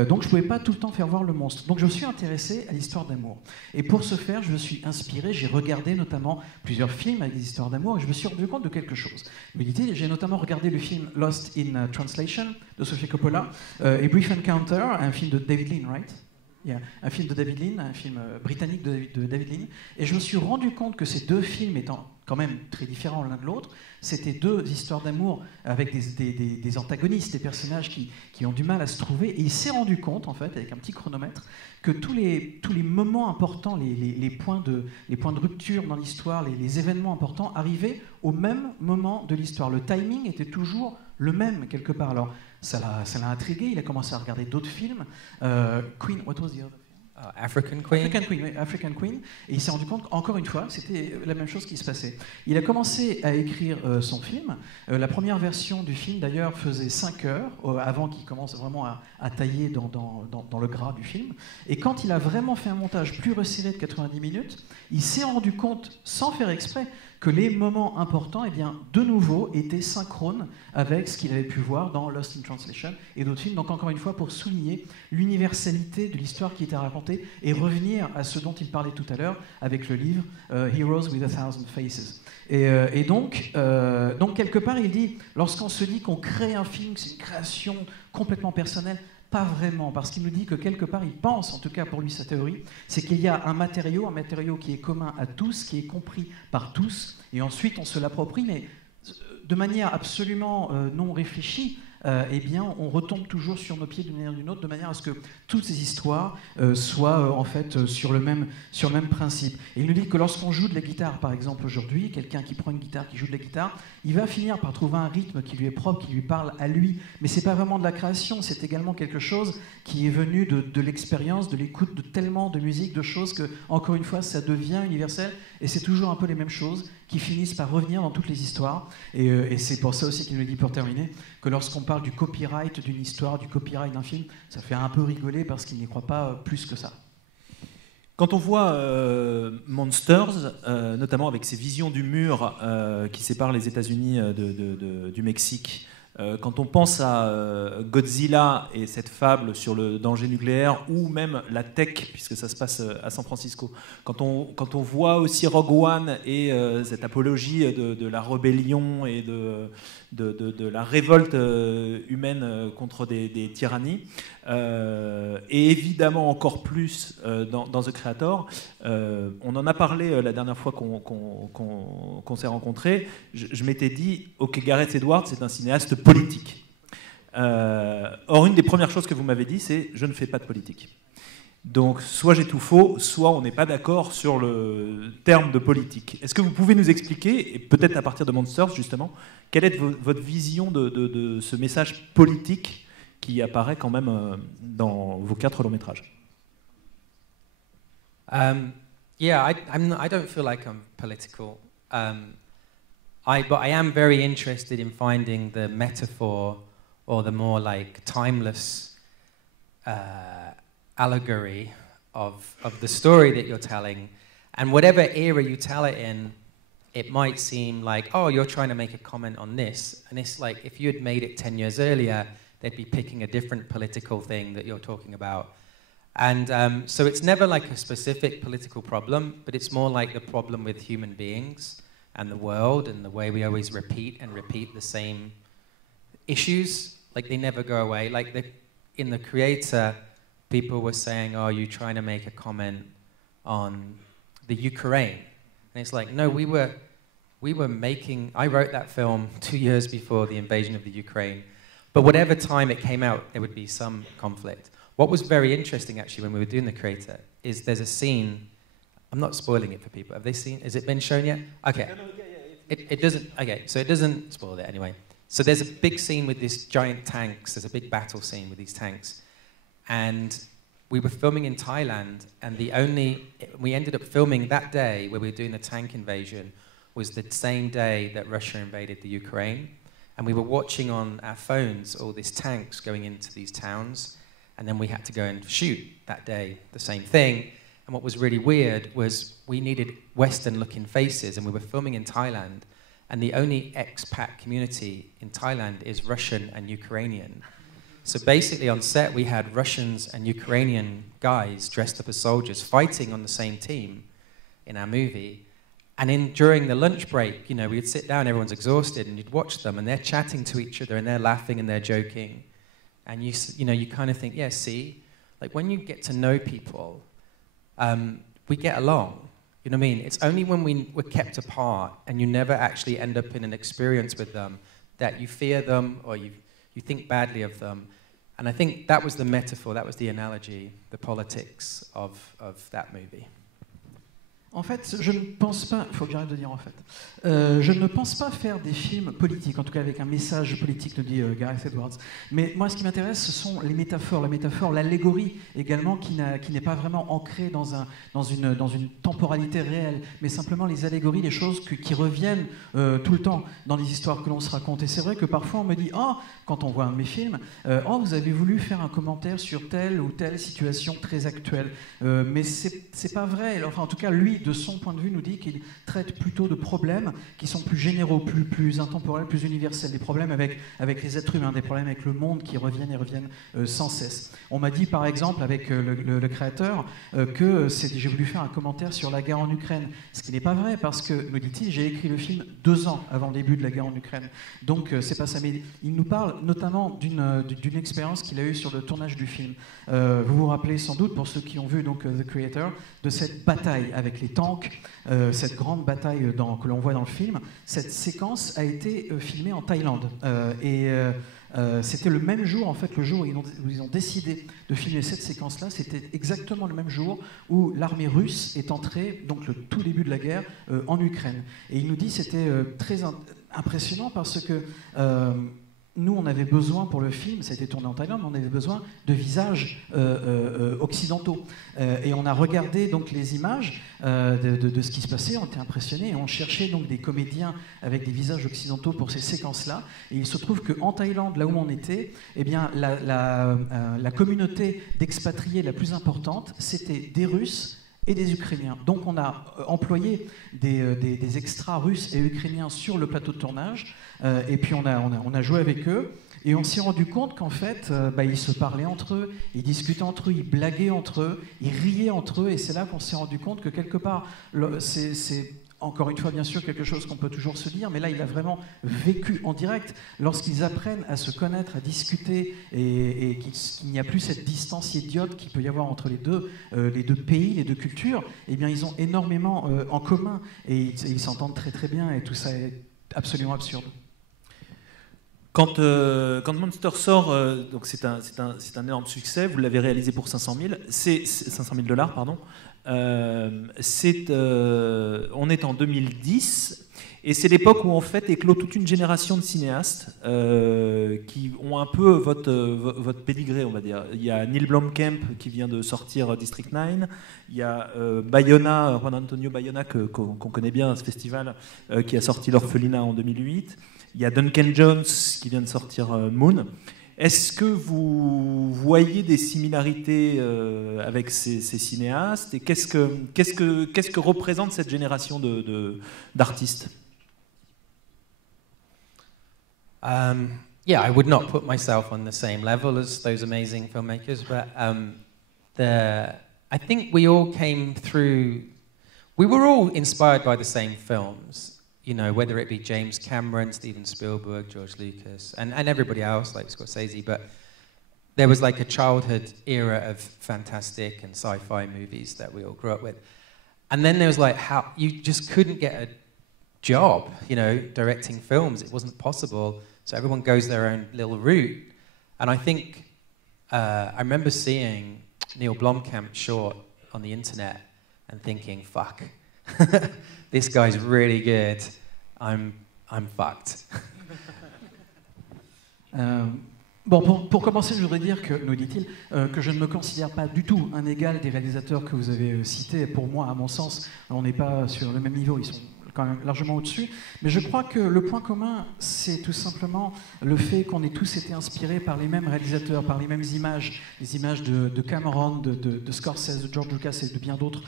Donc je ne pouvais pas tout le temps faire voir le monstre. Donc je me suis intéressé à l'histoire d'amour. Et pour ce faire, je me suis inspiré, j'ai regardé notamment plusieurs films avec des histoires d'amour et je me suis rendu compte de quelque chose. J'ai notamment regardé le film Lost in Translation de Sofia Coppola et Brief Encounter, un film de David Lean, right? Yeah. Un film de David Lean, un film britannique de David Lean. Et je me suis rendu compte que ces deux films étant quand même très différents l'un de l'autre, c'était deux histoires d'amour avec des antagonistes, des personnages qui ont du mal à se trouver. Et il s'est rendu compte, en fait, avec un petit chronomètre, que tous les moments importants, les points de rupture dans l'histoire, les événements importants arrivaient au même moment de l'histoire. Le timing était toujours le même, quelque part. Alors, ça l'a intrigué, il a commencé à regarder d'autres films. Queen, what was the other? African Queen. African Queen. Et il s'est rendu compte, encore une fois, c'était la même chose qui se passait. Il a commencé à écrire son film. La première version du film, d'ailleurs, faisait 5 heures, avant qu'il commence vraiment à tailler dans le gras du film. Et quand il a vraiment fait un montage plus resserré de 90 minutes, il s'est rendu compte, sans faire exprès, que les moments importants, eh bien, de nouveau, étaient synchrones avec ce qu'il avait pu voir dans Lost in Translation et d'autres films. Donc, encore une fois, pour souligner l'universalité de l'histoire qui était racontée et revenir à ce dont il parlait tout à l'heure avec le livre Heroes with a Thousand Faces. Et donc, quelque part, il dit, lorsqu'on se dit qu'on crée un film, que c'est une création complètement personnelle, pas vraiment, parce qu'il nous dit que quelque part, il pense, en tout cas pour lui sa théorie, c'est qu'il y a un matériau qui est commun à tous, qui est compris par tous, et ensuite on se l'approprie, mais de manière absolument non réfléchie, eh bien, on retombe toujours sur nos pieds d'une manière ou d'une autre, de manière à ce que toutes ces histoires soient en fait sur le même principe. Et il nous dit que lorsqu'on joue de la guitare, par exemple aujourd'hui, quelqu'un qui prend une guitare, qui joue de la guitare, il va finir par trouver un rythme qui lui est propre, qui lui parle à lui. Mais c'est pas vraiment de la création, c'est également quelque chose qui est venu de l'expérience, de l'écoute de tellement de musique, de choses que, encore une fois, ça devient universel. Et c'est toujours un peu les mêmes choses qui finissent par revenir dans toutes les histoires. Et c'est pour ça aussi qu'il nous dit, pour terminer, que lorsqu'on parle du copyright d'une histoire, du copyright d'un film, ça fait un peu rigoler parce qu'il n'y croit pas plus que ça. Quand on voit Monsters, notamment avec ses visions du mur qui sépare les États-Unis du Mexique, quand on pense à Godzilla et cette fable sur le danger nucléaire, ou même la tech, puisque ça se passe à San Francisco, quand on voit aussi Rogue One et cette apologie de la rébellion et de la révolte humaine contre des tyrannies, et évidemment encore plus dans The Creator, on en a parlé la dernière fois qu'on s'est rencontrés. Je m'étais dit, ok, Gareth Edwards, c'est un cinéaste politique. Or, une des premières choses que vous m'avez dit, c'est je ne fais pas de politique. Donc, soit j'ai tout faux, soit on n'est pas d'accord sur le terme de politique. Est-ce que vous pouvez nous expliquer, et peut-être à partir de Monsters justement, quelle est votre vision de ce message politique qui apparaît quand même dans vos 4 longs métrages? Yeah, I don't feel like I'm political. But I am very interested in finding the metaphor or the more like timeless allegory of the story that you're telling. And whatever era you tell it in, it might seem like, oh, you're trying to make a comment on this. And it's like, if you had made it 10 years earlier, they'd be picking a different political thing that you're talking about. And so it's never like a specific political problem, but it's more like the problem with human beings and the world and the way we always repeat the same issues. Like they never go away. Like in The Creator, people were saying, oh, you're trying to make a comment on the Ukraine. And it's like, no, we were making, I wrote that film 2 years before the invasion of the Ukraine. But whatever time it came out, there would be some conflict. What was very interesting, actually, when we were doing The Creator, is there's a scene, I'm not spoiling it for people. Have they seen, has it been shown yet? Okay. It doesn't, okay, so it doesn't spoil it anyway. So there's a big scene with these giant tanks. There's a big battle scene with these tanks. And we were filming in Thailand, and we ended up filming that day where we were doing the tank invasion was the same day that Russia invaded the Ukraine. And we were watching on our phones all these tanks going into these towns, and then we had to go and shoot that day the same thing. And what was really weird was we needed Western-looking faces, and we were filming in Thailand, and the only expat community in Thailand is Russian and Ukrainian. So basically on set we had Russians and Ukrainian guys dressed up as soldiers fighting on the same team in our movie. And during the lunch break, we'd sit down, everyone's exhausted, and you'd watch them, and they're chatting to each other, and they're laughing, and they're joking. And you kind of think, yeah, see, like when you get to know people, we get along. You know what I mean? It's only when we're kept apart, and you never actually end up in an experience with them, that you fear them, or you think badly of them. And I think that was the metaphor, that was the analogy, the politics of that movie. En fait, je ne pense pas, il faut que j'arrête de dire en fait, je ne pense pas faire des films politiques, en tout cas avec un message politique, nous dit Gareth Edwards. Mais moi, ce qui m'intéresse, ce sont les métaphores, la métaphore, l'allégorie également, qui n'est pas vraiment ancrée dans une temporalité réelle, mais simplement les allégories, les choses qui reviennent tout le temps dans les histoires que l'on se raconte. Et c'est vrai que parfois on me dit, quand on voit un de mes films, vous avez voulu faire un commentaire sur telle ou telle situation très actuelle. Mais c'est pas vrai. Enfin, en tout cas, lui, de son point de vue, nous dit qu'il traite plutôt de problèmes qui sont plus généraux, plus intemporels, plus universels, des problèmes avec les êtres humains, des problèmes avec le monde qui reviennent et reviennent sans cesse. On m'a dit par exemple avec le créateur que j'ai voulu faire un commentaire sur la guerre en Ukraine, ce qui n'est pas vrai parce que, me dit-il, j'ai écrit le film 2 ans avant le début de la guerre en Ukraine. Donc c'est pas ça, mais il nous parle notamment d'une expérience qu'il a eue sur le tournage du film. Vous vous rappelez sans doute, pour ceux qui ont vu donc The Creator, de cette bataille avec les tanks, cette grande bataille que l'on voit dans le film. Cette séquence a été filmée en Thaïlande c'était le même jour, en fait, le jour où ils ont décidé de filmer cette séquence-là, c'était exactement le même jour où l'armée russe est entrée, donc le tout début de la guerre, en Ukraine. Et il nous dit que c'était très impressionnant parce que nous, on avait besoin pour le film, ça a été tourné en Thaïlande, on avait besoin de visages occidentaux. Et on a regardé donc les images de ce qui se passait, on était impressionnés, et on cherchait donc des comédiens avec des visages occidentaux pour ces séquences-là. Et il se trouve qu'en Thaïlande, là où on était, eh bien, la communauté d'expatriés la plus importante, c'était des Russes et des Ukrainiens. Donc on a employé des extras russes et ukrainiens sur le plateau de tournage, et puis on a joué avec eux, et on s'est rendu compte qu'en fait, ils se parlaient entre eux, ils discutaient entre eux, ils blaguaient entre eux, ils riaient entre eux, et c'est là qu'on s'est rendu compte que quelque part, c'est encore une fois, bien sûr, quelque chose qu'on peut toujours se dire, mais là, il a vraiment vécu en direct. Lorsqu'ils apprennent à se connaître, à discuter, et qu'il n'y a plus cette distance idiote qu'il peut y avoir entre les deux pays, les deux cultures, eh bien, ils ont énormément en commun, et ils s'entendent très très bien, et tout ça est absolument absurde. Quand Monster sort, donc c'est un énorme succès, vous l'avez réalisé pour 500 000 $, pardon. On est en 2010 et c'est l'époque où en fait éclot toute une génération de cinéastes qui ont un peu votre pédigré, on va dire. Il y a Neil Blomkamp qui vient de sortir District 9, il y a Bayona, Juan Antonio Bayona qu'on connaît bien à ce festival, qui a sorti L'Orphelinat en 2008, il y a Duncan Jones qui vient de sortir Moon. Est-ce que vous voyez des similarités avec ces cinéastes, et qu'est-ce que représente cette génération d'artistes? Yeah, I would not put myself on the same level as those amazing filmmakers, but I think we all came through. We were all inspired by the same films. You know, whether it be James Cameron, Steven Spielberg, George Lucas, and everybody else like Scorsese, but there was like a childhood era of fantastic and sci-fi movies that we all grew up with. And then there was like how you just couldn't get a job, you know, directing films. It wasn't possible. So everyone goes their own little route. And I think, I remember seeing Neil Blomkamp short on the internet and thinking, fuck, this guy's really good. I'm fucked. Bon, pour commencer, je voudrais dire que, nous dit-il, que je ne me considère pas du tout un égal des réalisateurs que vous avez cités. Pour moi, à mon sens, on n'est pas sur le même niveau, ils sont quand même largement au-dessus. Mais je crois que le point commun, c'est tout simplement le fait qu'on ait tous été inspirés par les mêmes réalisateurs, par les mêmes images, les images de Cameron, de Scorsese, de George Lucas et de bien d'autres.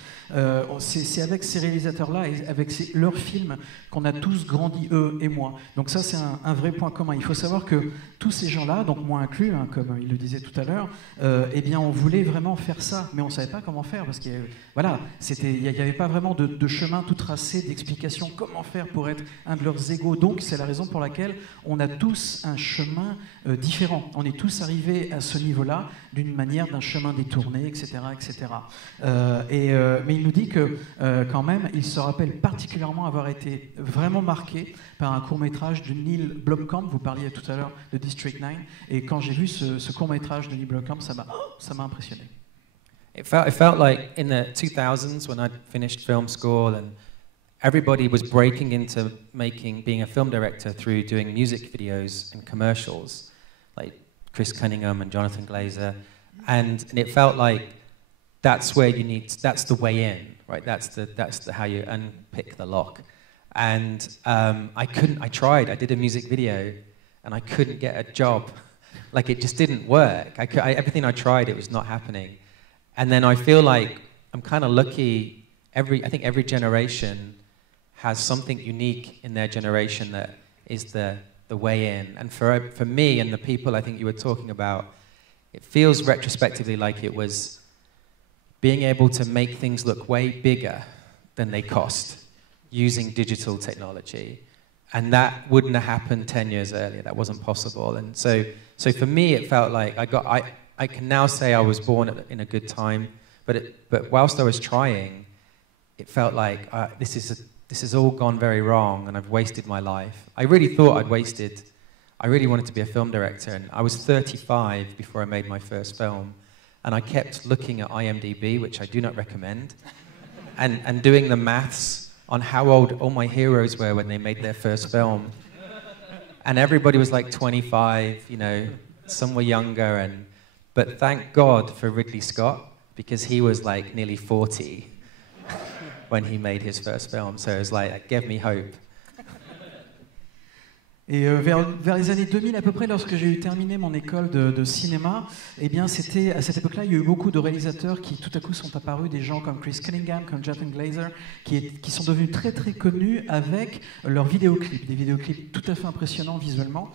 C'est avec ces réalisateurs-là et avec leurs films qu'on a tous grandi, eux et moi. Donc ça, c'est un vrai point commun. Il faut savoir que tous ces gens-là, donc moi inclus, hein, comme il le disait tout à l'heure, eh bien, on voulait vraiment faire ça, mais on ne savait pas comment faire, parce qu'il voilà, n'y avait pas vraiment de chemin tout tracé, d'explication comment faire pour être un de leurs égaux. Donc c'est la raison pour laquelle on a tous un chemin différent. On est tous arrivés à ce niveau-là d'une manière, d'un chemin détourné, etc. etc. Mais il nous dit que quand même, il se rappelle particulièrement avoir été vraiment marqué par un court-métrage de Neil Blomkamp. Vous parliez tout à l'heure de District 9. Et quand j'ai vu ce court-métrage de Neil Blomkamp, ça m'a impressionné. It felt like in the 2000s when I'd finished film school and everybody was breaking into being a film director through doing music videos and commercials, like Chris Cunningham and Jonathan Glazer, and it felt like that's where that's the way in, right? That's how you unpick the lock. And I tried, I did a music video, and I couldn't get a job. Like it just didn't work. Everything I tried, it was not happening. And then I feel like I'm kind of lucky. I think every generation has something unique in their generation that is the way in. And for me and the people I think you were talking about, it feels retrospectively like it was being able to make things look way bigger than they cost using digital technology. And that wouldn't have happened 10 years earlier. That wasn't possible. And so for me, it felt like I can now say I was born in a good time, but whilst I was trying, it felt like this has all gone very wrong and I've wasted my life. I really thought I really wanted to be a film director, and I was 35 before I made my first film, and I kept looking at IMDb, which I do not recommend, and doing the maths on how old all my heroes were when they made their first film. And everybody was like 25, you know, some were younger, but thank God for Ridley Scott, because he was like nearly 40 when he made his first film, so it was like, it gave me hope. Et vers les années 2000 à peu près, lorsque j'ai terminé mon école de cinéma, eh bien c'était à cette époque-là, il y a eu beaucoup de réalisateurs qui tout à coup sont apparus, des gens comme Chris Cunningham, comme Jonathan Glazer, qui sont devenus très très connus avec leurs vidéoclips, des vidéoclips tout à fait impressionnants visuellement.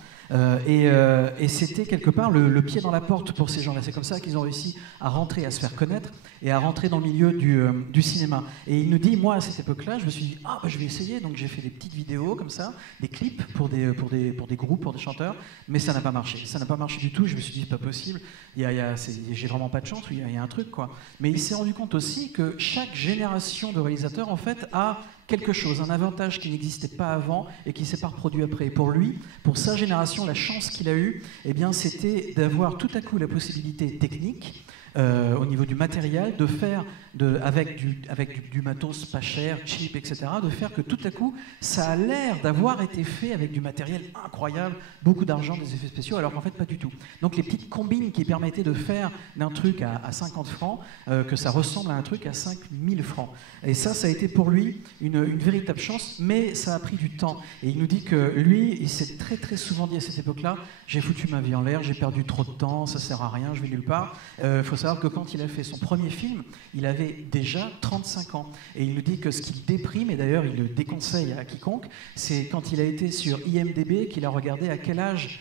Et c'était quelque part le pied dans la porte pour ces gens-là. C'est comme ça qu'ils ont réussi à rentrer, à se faire connaître et à rentrer dans le milieu du cinéma. Et il nous dit, moi à cette époque-là, je me suis dit, je vais essayer. Donc j'ai fait des petites vidéos comme ça, des clips pour des groupes, pour des chanteurs, mais ça n'a pas marché. Ça n'a pas marché du tout. Je me suis dit, c'est pas possible. J'ai vraiment pas de chance. Il y a un truc quoi. Mais il s'est rendu compte aussi que chaque génération de réalisateurs en fait a quelque chose, un avantage qui n'existait pas avant et qui ne s'est pas reproduit après. Et pour lui, pour sa génération, la chance qu'il a eue, eh bien, c'était d'avoir tout à coup la possibilité technique, au niveau du matériel, de faire avec du matos pas cher, cheap, etc., de faire que tout à coup, ça a l'air d'avoir été fait avec du matériel incroyable, beaucoup d'argent, des effets spéciaux, alors qu'en fait, pas du tout. Donc les petites combines qui permettaient de faire d'un truc à 50 francs, que ça ressemble à un truc à 5000 francs. Et ça a été pour lui une véritable chance, mais ça a pris du temps. Et il nous dit que lui, il s'est très très souvent dit à cette époque-là, j'ai foutu ma vie en l'air, j'ai perdu trop de temps, ça sert à rien, je vais nulle part. Faut savoir que quand il a fait son premier film, il avait déjà 35 ans. Et il nous dit que ce qui déprime, et d'ailleurs il le déconseille à quiconque, c'est quand il a été sur IMDb, qu'il a regardé à quel âge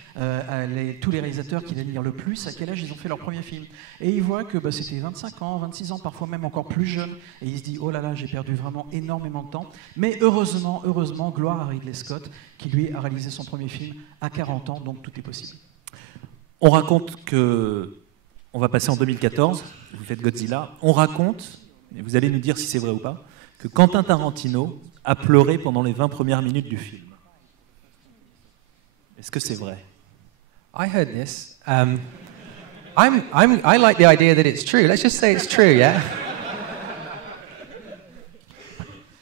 tous les réalisateurs qu'il admire le plus, à quel âge ils ont fait leur premier film. Et il voit que c'était 25 ans, 26 ans, parfois même encore plus jeune. Et il se dit, oh là là, j'ai perdu vraiment énormément de temps. Mais heureusement, gloire à Ridley Scott, qui lui a réalisé son premier film à 40 ans, donc tout est possible. On raconte que... On va passer en 2014, vous faites Godzilla. On raconte, et vous allez nous dire si c'est vrai ou pas, que Quentin Tarantino a pleuré pendant les 20 premières minutes du film. Est-ce que c'est vrai? I heard this. I like the idea that it's true. Let's just say it's true, yeah?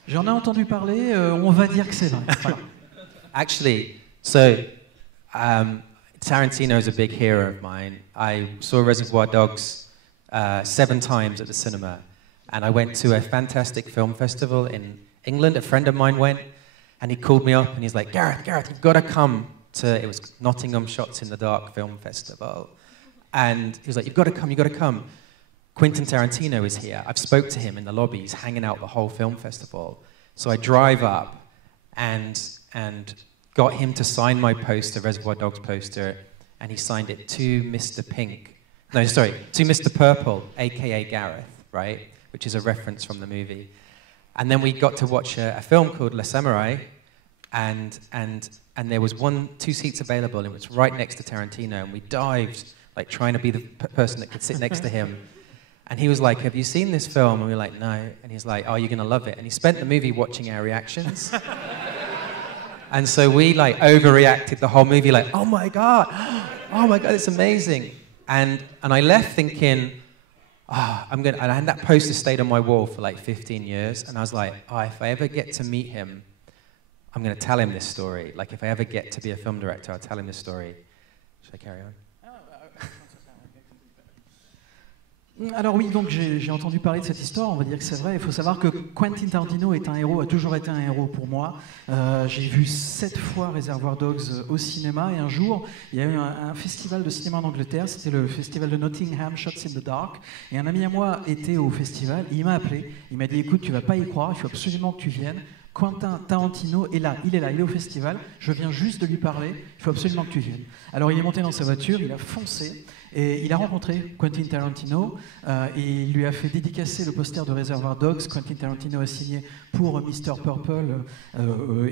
J'en ai entendu parler, on va dire que c'est vrai. Voilà. Actually, so Tarantino is a big hero of mine. I saw Reservoir Dogs 7 times at the cinema, and I went to a fantastic film festival in England. A friend of mine went, and he called me up, and he's like, Gareth, you've got to come to, it was Nottingham Shots in the Dark Film Festival. And he was like, you've got to come. Quentin Tarantino is here. I've spoke to him in the lobby. He's hanging out the whole film festival. So I drive up and got him to sign my poster, Reservoir Dogs poster, and he signed it to Mr. To Mr. Purple, a.k.a. Gareth, right? Which is a reference from the movie. And then we got to watch a film called Le Samurai, and there was 2 seats available, and it was right next to Tarantino, and we dived, like trying to be the person that could sit next to him. And he was like, have you seen this film? And we were like, no. And he's like, oh, you're going to love it. And he spent the movie watching our reactions. And so we like overreacted the whole movie, like, oh my God, it's amazing. And I left thinking, and that poster stayed on my wall for like 15 years. And I was like, if I ever get to meet him, I'm going to tell him this story. Like, if I ever get to be a film director, I'll tell him this story. Should I carry on? Alors oui, donc j'ai entendu parler de cette histoire, on va dire que c'est vrai. Il faut savoir que Quentin Tarantino est un héros, a toujours été un héros pour moi. J'ai vu 7 fois Reservoir Dogs au cinéma, et un jour, il y a eu un festival de cinéma en Angleterre, c'était le festival de Nottingham Shots in the Dark, et un ami à moi était au festival, et il m'a appelé, il m'a dit, écoute, tu vas pas y croire, il faut absolument que tu viennes. Quentin Tarantino est là, il est au festival, je viens juste de lui parler, il faut absolument que tu viennes. Alors il est monté dans sa voiture, il a foncé, et il a rencontré Quentin Tarantino, et il lui a fait dédicacer le poster de Reservoir Dogs. Quentin Tarantino a signé pour Mr. Purple,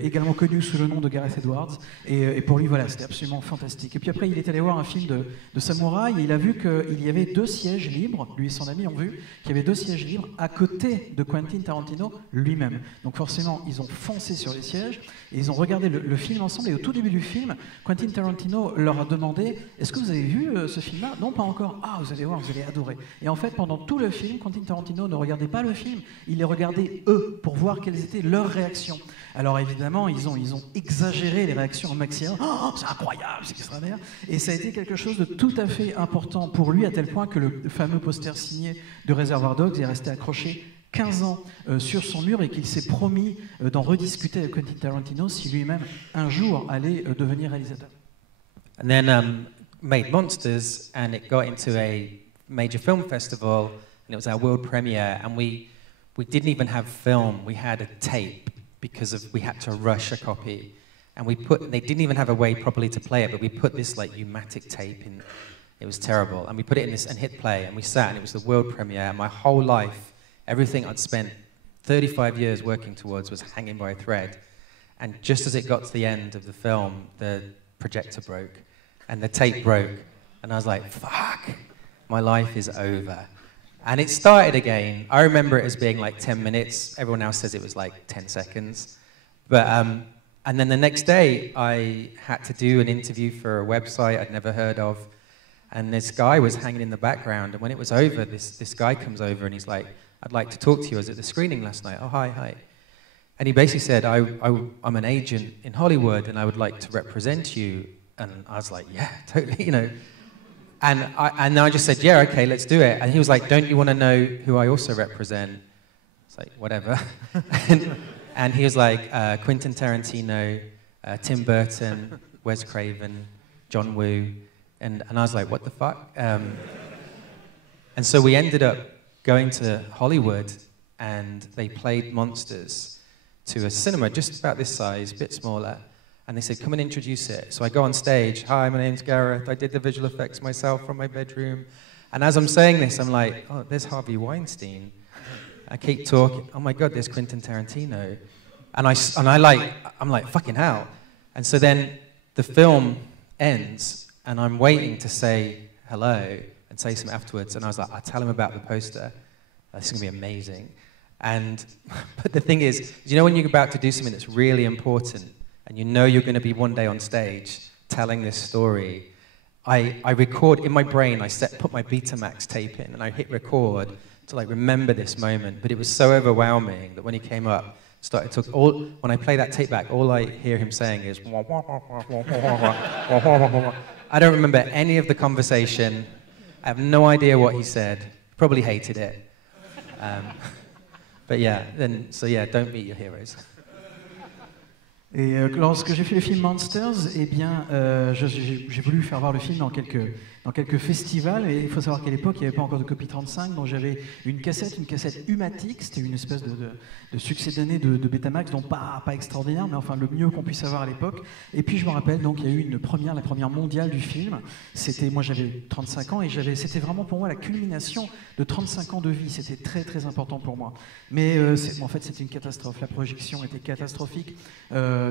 également connu sous le nom de Gareth Edwards, et pour lui, voilà, c'était absolument fantastique. Et puis après, il est allé voir un film de samouraï, et il a vu qu'il y avait 2 sièges libres, lui et son ami ont vu qu'il y avait 2 sièges libres à côté de Quentin Tarantino lui-même. Donc forcément, ils ont foncé sur les sièges, et ils ont regardé le film ensemble, et au tout début du film, Quentin Tarantino leur a demandé « Est-ce que vous avez vu ce film-là » Non, pas encore. Ah, vous allez voir, vous allez adorer. Et en fait, pendant tout le film, Quentin Tarantino ne regardait pas le film, il les regardait eux, pour voir quelles étaient leurs réactions. Alors évidemment, ils ont exagéré les réactions au maximum. Oh, c'est incroyable, c'est extraordinaire. Et ça a été quelque chose de tout à fait important pour lui, à tel point que le fameux poster signé de Reservoir Dogs est resté accroché 15 ans sur son mur, et qu'il s'est promis d'en rediscuter avec Quentin Tarantino si lui-même un jour allait devenir réalisateur. And then made Monsters, and it got into a major film festival, and it was our world premiere, and we didn't even have film, we had a tape, because we had to rush a copy, and they didn't even have a way properly to play it, but we put this like pneumatic tape in, it was terrible, and we put it in this and hit play, and we sat, and it was the world premiere, and my whole life, everything I'd spent 35 years working towards was hanging by a thread, and just as it got to the end of the film, the projector broke, and the tape broke, and I was like, fuck, my life is over. And it started again. I remember it as being like 10 minutes. Everyone else says it was like 10 seconds. But, and then the next day, I had to do an interview for a website I'd never heard of, and this guy was hanging in the background, and when it was over, this guy comes over, and he's like, I'd like to talk to you. I was at the screening last night. Oh, hi. And he basically said, I'm an agent in Hollywood, and I would like to represent you. And I was like, yeah, totally, you know. And then I just said, yeah, okay, let's do it. And he was like, don't you want to know who I also represent? It's like, whatever. and he was like, Quentin Tarantino, Tim Burton, Wes Craven, John Woo. And I was like, what the fuck? And so we ended up going to Hollywood, and they played Monsters to a cinema just about this size, a bit smaller. And they said, come and introduce it. So I go on stage, hi, my name's Gareth, I did the visual effects myself from my bedroom. And as I'm saying this, I'm like, oh, there's Harvey Weinstein. I keep talking, oh my God, there's Quentin Tarantino. And I'm like, fucking hell. And so then the film ends, and I'm waiting to say hello and say something afterwards. And I was like, I'll tell him about the poster. This is gonna be amazing. But the thing is, you know when you're about to do something that's really important, and you know you're going to be one day on stage telling this story, I record in my brain, put my Betamax tape in, and I hit record to like remember this moment. But it was so overwhelming that when he came up, when I play that tape back, all I hear him saying is, I don't remember any of the conversation. I have no idea what he said. Probably hated it. But yeah, don't meet your heroes. Et lorsque j'ai fait le film Monsters, eh bien, j'ai voulu faire voir le film dans quelques festivals. Et il faut savoir qu'à l'époque, il n'y avait pas encore de copie 35, donc j'avais une cassette Humatic. C'était une espèce de succès d'année de Betamax, donc pas extraordinaire, mais enfin le mieux qu'on puisse avoir à l'époque. Et puis je me rappelle, donc il y a eu la première mondiale du film. Moi j'avais 35 ans et c'était vraiment pour moi la culmination de 35 ans de vie. C'était très très important pour moi. Mais en fait c'était une catastrophe. La projection était catastrophique.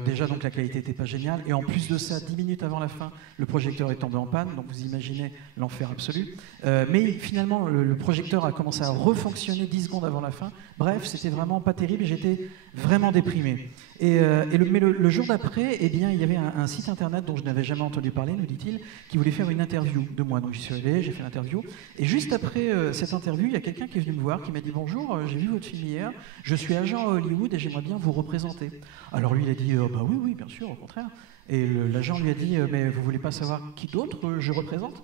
Déjà donc la qualité n'était pas géniale. Et en plus de ça, 10 minutes avant la fin, le projecteur est tombé en panne. Donc vous imaginez l'enfer absolu. Mais finalement le projecteur a commencé à refonctionner 10 secondes avant la fin. Bref, c'était vraiment pas terrible et j'étais vraiment déprimé. Mais le jour d'après, eh bien, il y avait un site internet dont je n'avais jamais entendu parler, nous dit-il, qui voulait faire une interview de moi. Donc j'y suis allé, j'ai fait l'interview. Et juste après cette interview, il y a quelqu'un qui est venu me voir, qui m'a dit « Bonjour, j'ai vu votre film hier, je suis agent à Hollywood et j'aimerais bien vous représenter. » Alors lui, il a dit « Bah oui, bien sûr, au contraire. » Et l'agent lui a dit « Mais vous voulez pas savoir qui d'autre je représente ?»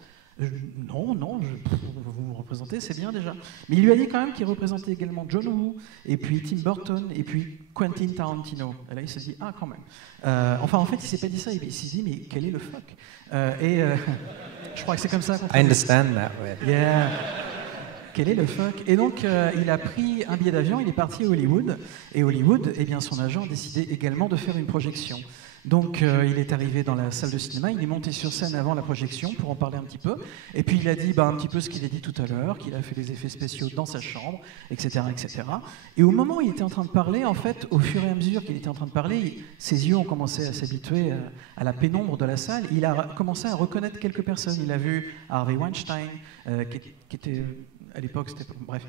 Non, vous me représentez, c'est bien déjà. Mais il lui a dit quand même qu'il représentait également John Woo, et puis Tim Burton, et puis Quentin Tarantino. Et là, il s'est dit, ah, quand même. En fait, il s'est pas dit ça, il s'est dit, mais quel est le fuck je crois que c'est comme ça qu'on I understand that way. Yeah. Quel est le fuck? Et donc, il a pris un billet d'avion, il est parti à Hollywood. Et Hollywood, eh bien, son agent a décidé également de faire une projection. Donc il est arrivé dans la salle de cinéma, il est monté sur scène avant la projection pour en parler un petit peu, et puis il a dit un petit peu ce qu'il a dit tout à l'heure, qu'il a fait des effets spéciaux dans sa chambre, etc., etc. Et au moment où il était en train de parler, en fait, au fur et à mesure qu'il était en train de parler, ses yeux ont commencé à s'habituer à la pénombre de la salle, il a commencé à reconnaître quelques personnes. Il a vu Harvey Weinstein, qui était... à l'époque, c'était... Bref.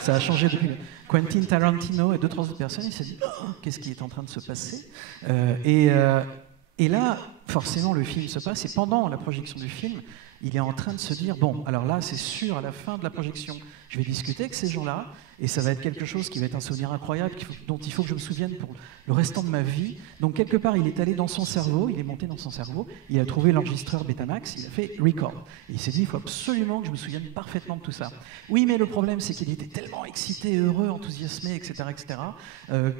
Ça a changé depuis. Quentin Tarantino et 2-3 autres personnes, il s'est dit oh, qu'est-ce qui est en train de se passer et là, forcément, le film se passe et pendant la projection du film, il est en train de se dire bon, alors là, c'est sûr, à la fin de la projection, je vais discuter avec ces gens-là et ça va être quelque chose qui va être un souvenir incroyable dont il faut que je me souvienne pour le restant de ma vie. Donc quelque part, il est allé dans son cerveau, il est monté dans son cerveau, il a trouvé l'enregistreur Betamax, il a fait record. Et il s'est dit, il faut absolument que je me souvienne parfaitement de tout ça. Oui, mais le problème, c'est qu'il était tellement excité, heureux, enthousiasmé, etc.,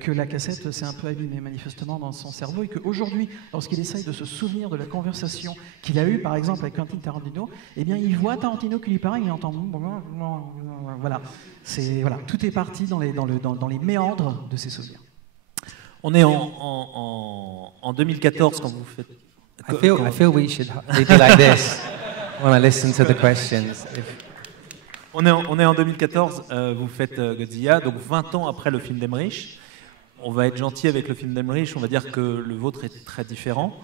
que la cassette s'est un peu abîmée manifestement dans son cerveau et qu'aujourd'hui, lorsqu'il essaye de se souvenir de la conversation qu'il a eue, par exemple, avec Quentin Tarantino, eh bien, il voit Tarantino qui lui parle, il entend... Voilà. Voilà. Tout est parti dans les méandres de ses souvenirs. On est en 2014 quand vous faites... I feel we should be like this when I listen to the questions. On est en 2014, vous faites Godzilla, donc 20 ans après le film d'Emmerich. On va être gentil avec le film d'Emmerich, on va dire que le vôtre est très différent.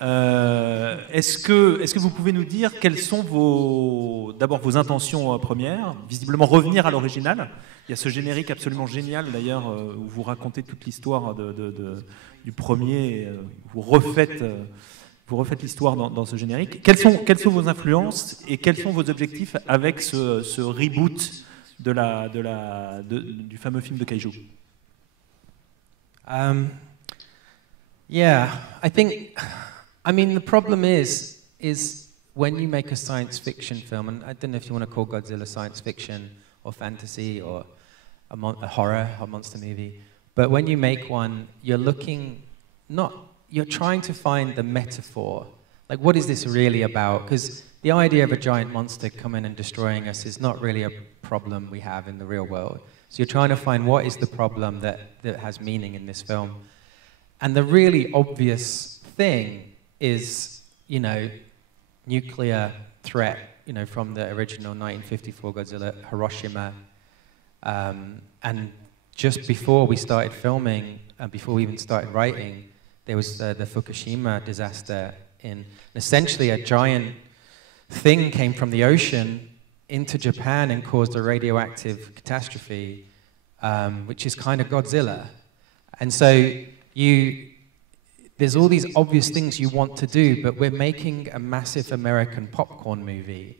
Est-ce que vous pouvez nous dire quelles sont d'abord vos intentions premières, visiblement revenir à l'original. Il y a ce générique absolument génial d'ailleurs où vous racontez toute l'histoire du premier, vous refaites l'histoire dans ce générique. Quelles sont vos influences et quels sont vos objectifs avec ce reboot du fameux film de Kaiju? Yeah, I mean, the problem is when you make a science fiction film, and I don't know if you want to call Godzilla science fiction or fantasy or a horror or monster movie, but when you make one, you're trying to find the metaphor. Like, what is this really about? Because the idea of a giant monster coming and destroying us is not really a problem we have in the real world. So you're trying to find what is the problem that has meaning in this film. And the really obvious thing is, nuclear threat, from the original 1954 Godzilla, Hiroshima. And just before we started filming, and before we even started writing, there was the Fukushima disaster. Essentially, a giant thing came from the ocean into Japan and caused a radioactive catastrophe, which is kind of Godzilla. And so there's all these obvious things you want to do, but we're making a massive American popcorn movie.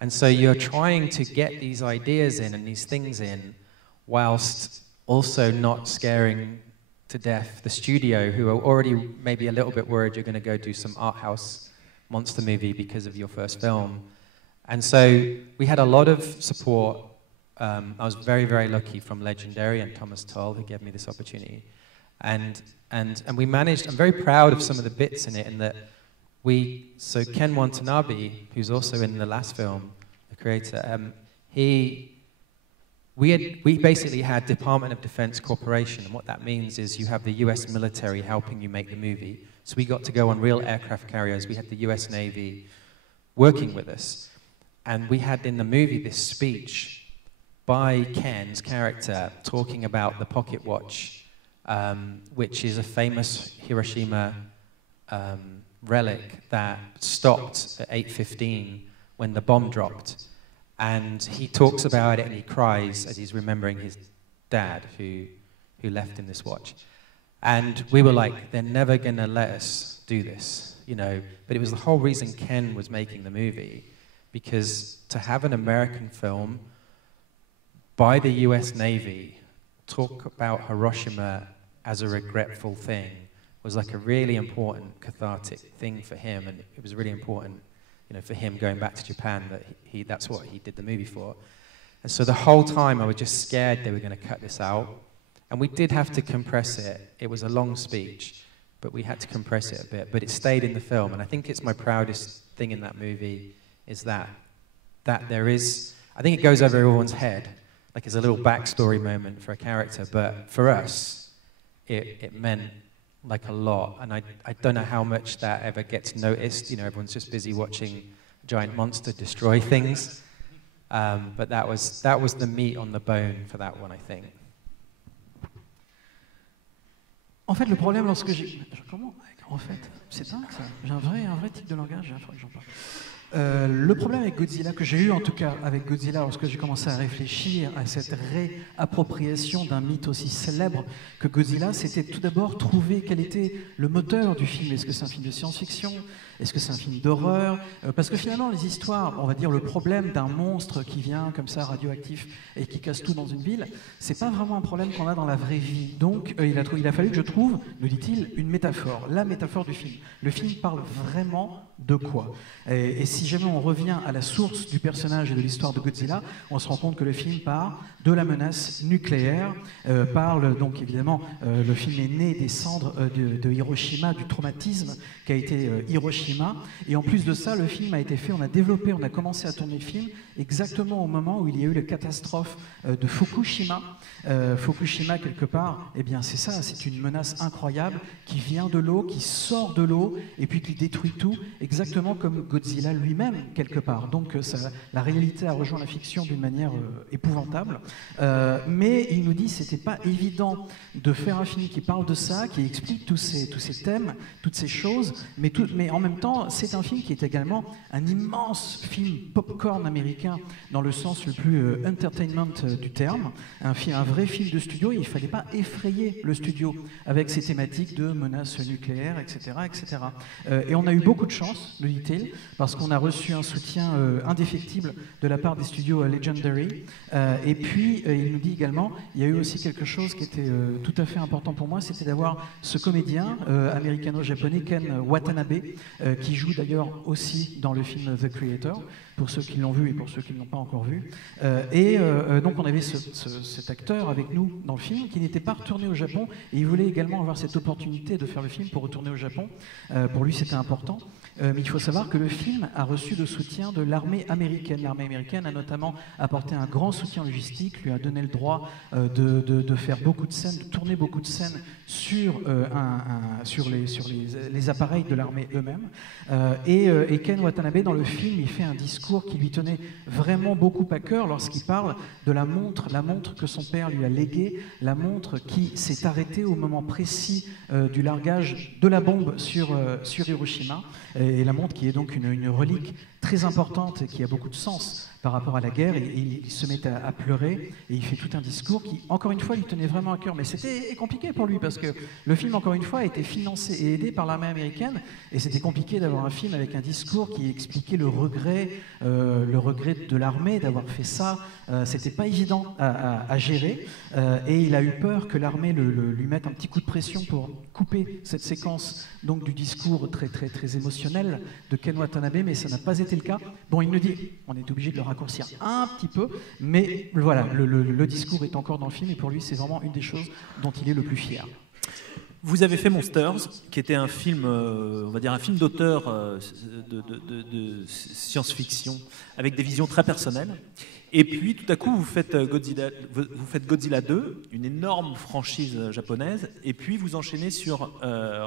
And so you're trying to get these ideas in and these things in, whilst also not scaring to death the studio, who are already maybe a little bit worried you're going to go do some art house monster movie because of your first film. And so we had a lot of support. I was very, very lucky from Legendary and Thomas Tull, who gave me this opportunity. And we managed, I'm very proud of some of the bits in it, in that so Ken Watanabe, who's also in the last film, the creator, we basically had Department of Defense cooperation, and what that means is you have the US military helping you make the movie. So we got to go on real aircraft carriers. We had the US Navy working with us. And we had in the movie this speech by Ken's character talking about the pocket watch, which is a famous Hiroshima relic that stopped at 8:15 when the bomb dropped. And he talks about it and he cries as he's remembering his dad who left him this watch. And we were like, they're never going to let us do this, you know. But it was the whole reason Ken was making the movie, because to have an American film by the US Navy talk about Hiroshima as a regretful thing was like a really important cathartic thing for him, and it was really important, you know, for him going back to Japan, that that's what he did the movie for. And so the whole time I was just scared they were going to cut this out. And we did have to compress it. It was a long speech, but we had to compress it a bit. But it stayed in the film, and I think it's my proudest thing in that movie is that there is, I think it goes over everyone's head, like it's a little backstory moment for a character, but for us, it meant like a lot. And I don't know how much that ever gets noticed. You know, everyone's just busy watching a giant monster destroy things. But that was the meat on the bone for that one, I think. En fait, le problème lorsque j'ai... Comment ? En fait, c'est dingue ça. J'ai un vrai type de langage, il faudrait que j'en parle. Le problème avec Godzilla, que j'ai eu en tout cas avec Godzilla lorsque j'ai commencé à réfléchir à cette réappropriation d'un mythe aussi célèbre que Godzilla, c'était tout d'abord trouver quel était le moteur du film. Est-ce que c'est un film de science-fiction ? Est-ce que c'est un film d'horreur ? Parce que finalement, les histoires, on va dire le problème d'un monstre qui vient comme ça, radioactif, et qui casse tout dans une ville, c'est pas vraiment un problème qu'on a dans la vraie vie. Donc, il a fallu que je trouve, nous dit-il, une métaphore, la métaphore du film. Le film parle vraiment de quoi ? Et si jamais on revient à la source du personnage et de l'histoire de Godzilla, on se rend compte que le film part de la menace nucléaire, parle donc évidemment, le film est né des cendres de Hiroshima, du traumatisme qu'a été Hiroshima. Et en plus de ça, le film a été fait, on a commencé à tourner le film exactement au moment où il y a eu la catastrophe de Fukushima. Fukushima, quelque part, eh bien c'est ça, c'est une menace incroyable qui vient de l'eau, qui sort de l'eau et puis qui détruit tout, exactement comme Godzilla lui-même, quelque part. Donc la réalité a rejoint la fiction d'une manière épouvantable. Mais il nous dit que c'était pas évident de faire un film qui parle de ça, qui explique tous ces thèmes, toutes ces choses, mais en même temps, c'est un film qui est également un immense film popcorn américain dans le sens le plus entertainment du terme, un vrai film de studio. Il ne fallait pas effrayer le studio avec ces thématiques de menaces nucléaires, etc. etc. Et on a eu beaucoup de chance, nous dit-il, parce qu'on a reçu un soutien indéfectible de la part des studios Legendary. Et puis, il nous dit également, il y a eu aussi quelque chose qui était tout à fait important pour moi, c'était d'avoir ce comédien américano-japonais, Ken Watanabe, qui joue d'ailleurs aussi dans le film The Creator, pour ceux qui l'ont vu et pour ceux qui ne l'ont pas encore vu. Donc on avait cet acteur avec nous dans le film qui n'était pas retourné au Japon, et il voulait également avoir cette opportunité de faire le film pour retourner au Japon. Pour lui c'était important. Mais il faut savoir que le film a reçu le soutien de l'armée américaine. L'armée américaine a notamment apporté un grand soutien logistique, lui a donné le droit de faire beaucoup de scènes, de tourner beaucoup de scènes sur les appareils de l'armée eux-mêmes. Et Ken Watanabe, dans le film, il fait un discours qui lui tenait vraiment beaucoup à cœur lorsqu'il parle de la montre que son père lui a léguée, la montre qui s'est arrêtée au moment précis du largage de la bombe sur Hiroshima. Et la montre qui est donc une relique très importante et qui a beaucoup de sens par rapport à la guerre, et il se met à pleurer, et il fait tout un discours qui, encore une fois, lui tenait vraiment à cœur. Mais c'était compliqué pour lui, parce que le film, encore une fois, a été financé et aidé par l'armée américaine, et c'était compliqué d'avoir un film avec un discours qui expliquait le regret de l'armée d'avoir fait ça. C'était pas évident à gérer, et il a eu peur que l'armée lui mette un petit coup de pression pour couper cette séquence donc du discours très, très, très émotionnel de Ken Watanabe, mais ça n'a pas été le cas. Bon, il nous dit, on est obligé de le raccourcir un petit peu, mais voilà, le discours est encore dans le film, et pour lui, c'est vraiment une des choses dont il est le plus fier. Vous avez fait Monsters, qui était un film, on va dire un film d'auteur de science-fiction, avec des visions très personnelles. Et puis, tout à coup, vous faites Godzilla 2, une énorme franchise japonaise, et puis vous enchaînez sur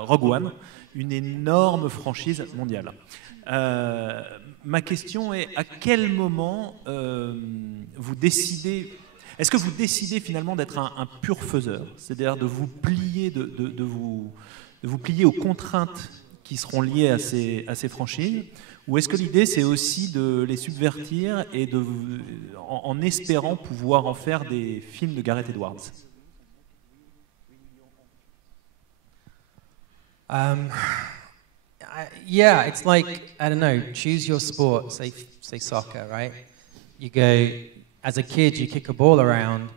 Rogue One, une énorme franchise mondiale. Ma question est, à quel moment vous décidez... Est-ce que vous décidez finalement d'être un pur faiseur, c'est-à-dire de vous plier, de vous plier aux contraintes qui seront liées à ces franchises, ou est-ce que l'idée c'est aussi de les subvertir et en espérant pouvoir en faire des films de Gareth Edwards? Yeah, it's like, I don't know, choose your sport, say soccer, right? You go, as a kid, you kick a ball around,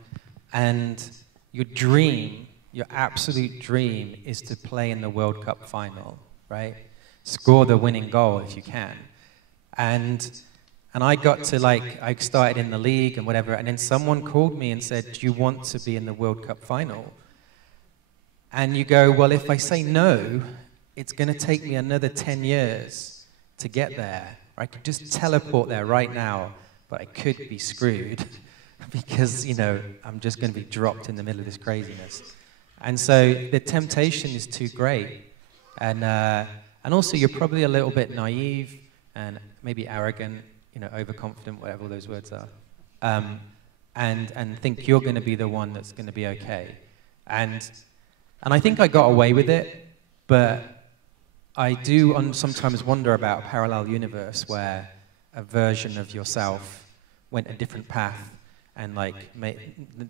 and your dream, your absolute dream, is to play in the World Cup final, right? Score the winning goal if you can. And I got to, like, I started in the league and whatever, and then someone called me and said, do you want to be in the World Cup final? And you go, well, if I say no, it's going to take me another 10 years to get there. I could just teleport there right now, but I could be screwed because, you know, I'm just going to be dropped in the middle of this craziness. And so the temptation is too great. And also you're probably a little bit naive and maybe arrogant, you know, overconfident, whatever those words are, and think you're going to be the one that's going to be okay. And I think I got away with it, but I do sometimes wonder about a parallel universe where a version of yourself went a different path, and like,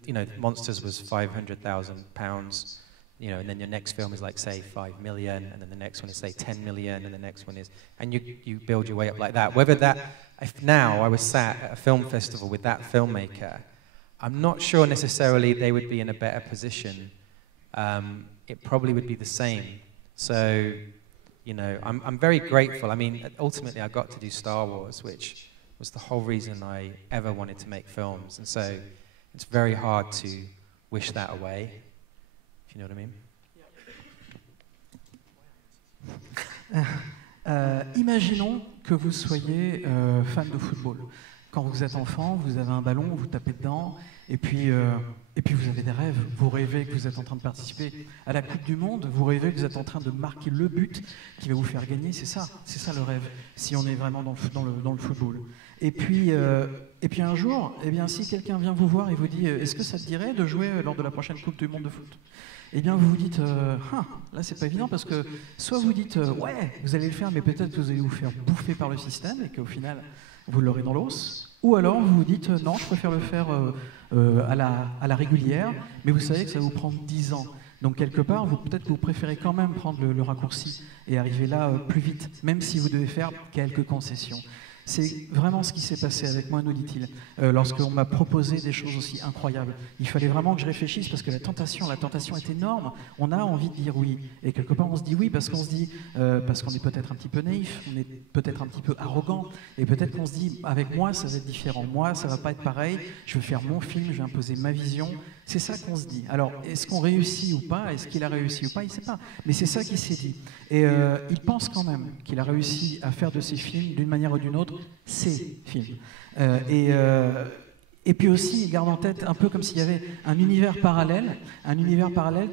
you know, Monsters was £500,000, you know, and then your next film is like, say, 5 million, and then the next one is, say, 10 million, and the next one is, and you build your way up like that. Whether that, if now I was sat at a film festival with that filmmaker, I'm not sure necessarily they would be in a better position. It probably would be the same. So, you know, I'm very grateful. I mean, ultimately I got to do Star Wars, which was the whole reason I ever wanted to make films. And so it's very hard to wish that away, if you know what I mean. Imaginons que vous soyez fan de football. Quand vous êtes enfant, vous avez un ballon, vous tapez dedans, et puis vous avez des rêves. Vous rêvez que vous êtes en train de participer à la Coupe du Monde, vous rêvez que vous êtes en train de marquer le but qui va vous faire gagner. C'est ça le rêve, si on est vraiment dans le football. Et puis un jour, eh bien, si quelqu'un vient vous voir et vous dit « Est-ce que ça te dirait de jouer lors de la prochaine Coupe du Monde de foot ?» Eh bien, vous vous dites là, c'est pas évident, parce que soit vous dites ouais, vous allez le faire, mais peut-être que vous allez vous faire bouffer par le système et qu'au final, vous l'aurez dans l'os. Ou alors, vous vous dites non, je préfère le faire à la régulière, mais vous savez que ça va vous prendre 10 ans. Donc, quelque part, peut-être que vous préférez quand même prendre le raccourci et arriver là plus vite, même si vous devez faire quelques concessions. C'est vraiment ce qui s'est passé avec moi, nous dit-il, lorsqu'on m'a proposé des choses aussi incroyables. Il fallait vraiment que je réfléchisse, parce que la tentation est énorme. On a envie de dire oui. Et quelque part, on se dit oui parce qu'on se dit, parce qu'on est peut-être un petit peu naïf, on est peut-être un petit peu arrogant, et peut-être qu'on se dit, avec moi, ça va être différent. Moi, ça va pas être pareil. Je vais faire mon film, je vais imposer ma vision. C'est ça qu'on se dit. Alors, est-ce qu'on réussit ou pas? Est-ce qu'il a réussi ou pas? Il ne sait pas. Mais c'est ça qu'il s'est dit. Et il pense quand même qu'il a réussi à faire de ses films, d'une manière ou d'une autre, ses films. Et puis aussi, il garde en tête un peu comme s'il y avait un univers parallèle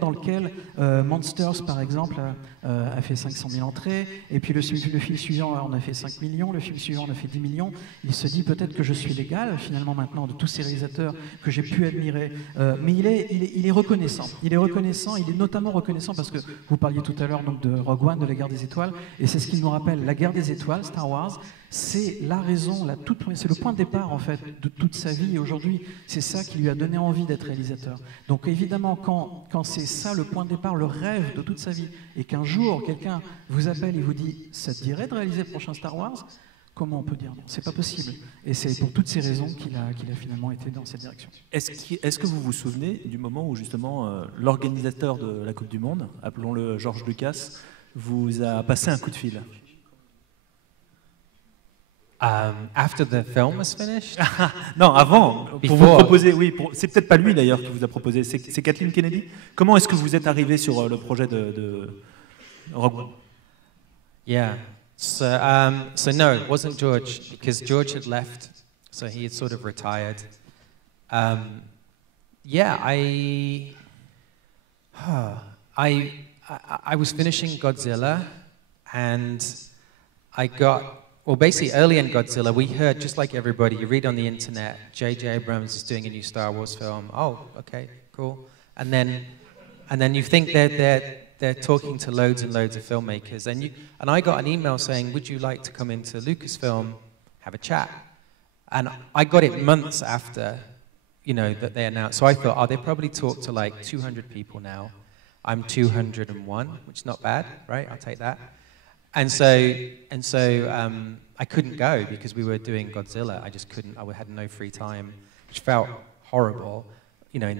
dans lequel Monsters, par exemple, a fait 500 000 entrées, et puis le film suivant en a fait 5 millions, le film suivant en a fait 10 millions. Il se dit peut-être que je suis l'égal, finalement, maintenant, de tous ces réalisateurs que j'ai pu admirer. Mais il est reconnaissant. Il est notamment reconnaissant parce que vous parliez tout à l'heure donc de Rogue One, de la Guerre des Étoiles, et c'est ce qu'il nous rappelle. La Guerre des Étoiles, Star Wars, c'est la raison, c'est le point de départ en fait de toute sa vie. Et aujourd'hui, c'est ça qui lui a donné envie d'être réalisateur. Donc évidemment, quand c'est ça le point de départ, le rêve de toute sa vie, et qu'un jour quelqu'un vous appelle et vous dit « ça te dirait de réaliser le prochain Star Wars ?» Comment on peut dire non? C'est pas possible. Et c'est pour toutes ces raisons qu'il a finalement été dans cette direction. Est-ce que vous vous souvenez du moment où justement l'organisateur de la Coupe du Monde, appelons-le George Lucas, vous a passé un coup de fil? After the film was finished? Non, avant, pour Before. vous proposer, oui, c'est peut-être pas lui d'ailleurs qui vous a proposé, c'est Kathleen Kennedy. Comment est-ce que vous êtes arrivé sur le projet de Rogue One? Yeah. So no, it wasn't George, because George had left, so he had sort of retired. Yeah, I was finishing Godzilla, and I got, well, basically early in Godzilla, we heard, just like everybody, you read on the internet, J.J. Abrams is doing a new Star Wars film. Oh, okay, cool. And then you think they're talking to loads and loads of filmmakers, and I got an email saying, would you like to come into Lucasfilm, have a chat? And I got it months after, you know, that they announced. So I thought, oh, they probably talked to like 200 people now. I'm 201, which is not bad, right? I'll take that. And so I couldn't go because we were doing Godzilla. I just couldn't. I had no free time, which felt horrible. You know,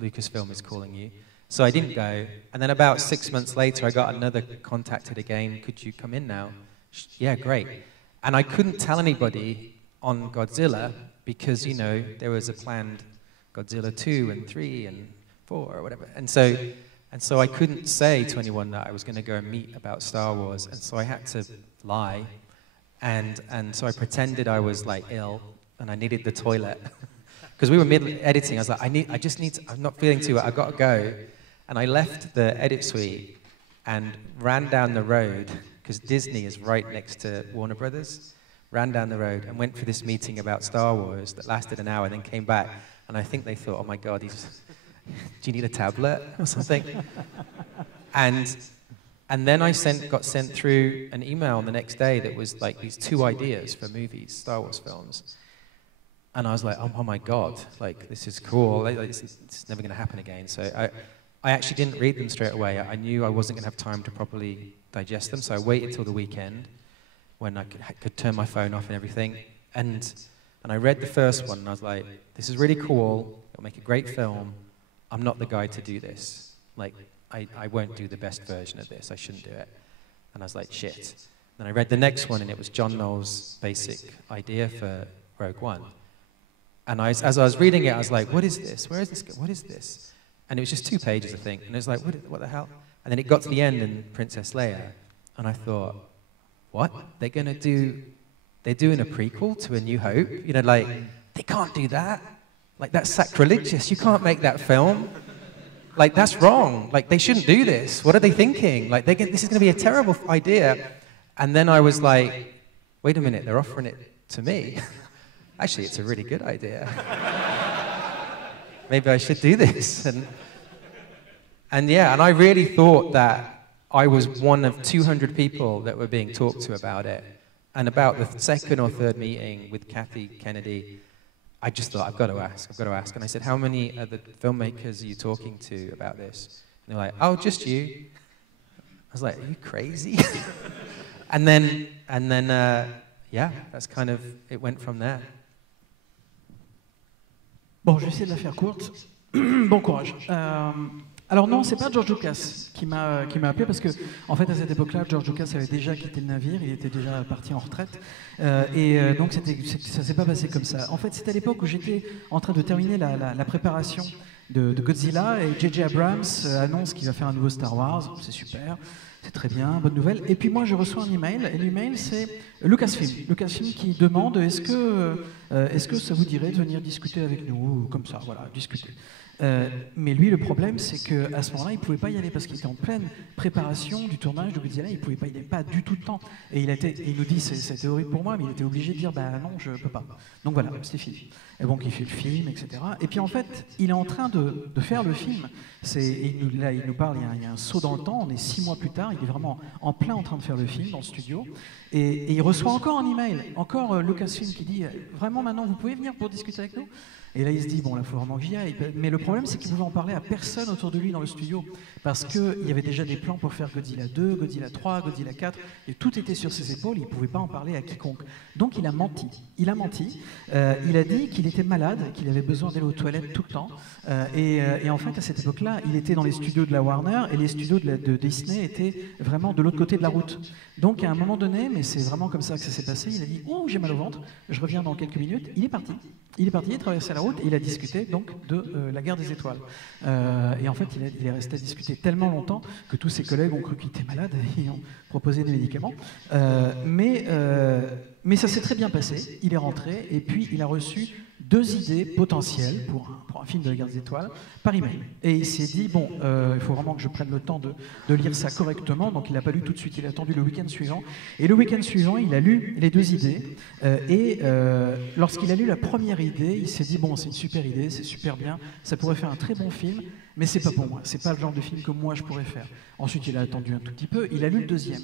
Lucasfilm is calling you. So I didn't go. And then about 6 months later, I got another contacted again. Could you come in now? Yeah, great. And I couldn't tell anybody on Godzilla because, you know, there was a planned Godzilla 2 and 3 and 4 or whatever. And so I couldn't say to anyone that I was going to go and meet about Star Wars. And so I had to lie. And so I pretended I was like ill and I needed the toilet. Because we were mid-editing. I was like, I'm not feeling too well, I've got to go. And I left the edit suite and ran down the road, because Disney is right next to Warner Brothers, ran down the road and went for this meeting about Star Wars that lasted an hour, then came back. And I think they thought, oh my God, do you need a tablet or something? And then I got sent through an email the next day that was like these 2 ideas for movies, Star Wars films. And I was like, oh my God, like, this is cool. It's never going to happen again. So I actually didn't read them straight away. I knew I wasn't going to have time to properly digest them, so I waited till the weekend when I could turn my phone off and everything. And I read the first one, and I was like, this is really cool. It'll make a great film. I'm not the guy to do this. Like, I won't do the best version of this. I shouldn't do it. And I was like, shit. Then I read the next one, and it was John Knoll's basic idea for Rogue One. And as I was reading it, I was like, what is this? Where is this? What is this? And it was just 2 pages, I think. And it was like, what the hell? And then it got to the end in Princess Leia. And I thought, what? They're doing a prequel to A New Hope? You know, like, they can't do that. Like, that's sacrilegious. You can't make that film. Like, that's wrong. Like, they shouldn't do this. What are they thinking? Like, this is going to be a terrible idea. And then I was like, wait a minute, they're offering it to me. Actually, it's a really good idea. Maybe I should do this. And yeah, and I really thought that I was one of 200 people that were being talked to about it. And about the 2nd or 3rd meeting with Kathy Kennedy, I just thought, I've got to ask. And I said, how many other filmmakers are you talking to about this? And they're like, oh, just you. I was like, are you crazy? and then, yeah, that's kind of, it went from there. Bon, je vais essayer de la faire courte. Bon courage. Alors non, c'est pas George Lucas qui m'a appelé, parce que en fait à cette époque-là, George Lucas avait déjà quitté le navire, il était déjà parti en retraite, donc ça s'est pas passé comme ça. En fait, c'était à l'époque où j'étais en train de terminer la préparation de Godzilla, et J.J. Abrams annonce qu'il va faire un nouveau Star Wars. C'est super, c'est très bien, bonne nouvelle. Et puis moi, je reçois un email, et l'email c'est Lucasfilm qui demande est-ce que est-ce que ça vous dirait de venir discuter avec nous, comme ça, voilà, discuter. Mais lui, le problème, c'est qu'à ce moment-là, il ne pouvait pas y aller parce qu'il était en pleine préparation du tournage de Godzilla. Il ne pouvait pas, il n'avait pas du tout de temps. Et il nous dit, c'était horrible pour moi, mais il était obligé de dire, bah non, je ne peux pas. Donc voilà, c'est fini. Et donc il fait le film, etc. Et puis en fait, il est en train de faire le film. Là, il nous parle, il y a un saut dans le temps. On est 6 mois plus tard. Il est vraiment en plein en train de faire le film dans le studio. Et il reçoit encore un email, encore Lucasfilm qui dit, vraiment maintenant, vous pouvez venir pour discuter avec nous? Et là, il se dit, bon, là, il faut vraiment que j'y aille. Mais le problème, c'est qu'il ne pouvait en parler à personne autour de lui dans le studio. Parce qu'il y avait déjà des plans pour faire Godzilla 2, Godzilla 3, Godzilla 4. Et tout était sur ses épaules. Il ne pouvait pas en parler à quiconque. Donc, il a menti. Il a dit qu'il était malade, qu'il avait besoin d'aller aux toilettes tout le temps. Et en fait, à cette époque-là, il était dans les studios de la Warner. Et les studios de Disney étaient vraiment de l'autre côté de la route. Donc, à un moment donné, mais c'est vraiment comme ça que ça s'est passé, il a dit, oh, j'ai mal au ventre, je reviens dans quelques minutes. Il est parti. Il a traversé la route et il a discuté donc de la guerre des étoiles. Et en fait, il est resté à discuter tellement longtemps que tous ses collègues ont cru qu'il était malade et ils ont proposé des médicaments. Mais ça s'est très bien passé. Il est rentré et puis il a reçu 2 idées potentielles pour un film de la guerre des étoiles par email. Et il s'est dit, bon, il faut vraiment que je prenne le temps de lire ça correctement. Donc il n'a pas lu tout de suite, il a attendu le week-end suivant. Et le week-end suivant, il a lu les 2 idées. Lorsqu'il a lu la première idée, il s'est dit, bon, c'est une super idée, c'est super bien, ça pourrait faire un très bon film, mais c'est pas pour moi, c'est pas le genre de film que moi je pourrais faire. Ensuite, il a attendu un tout petit peu, il a lu le deuxième.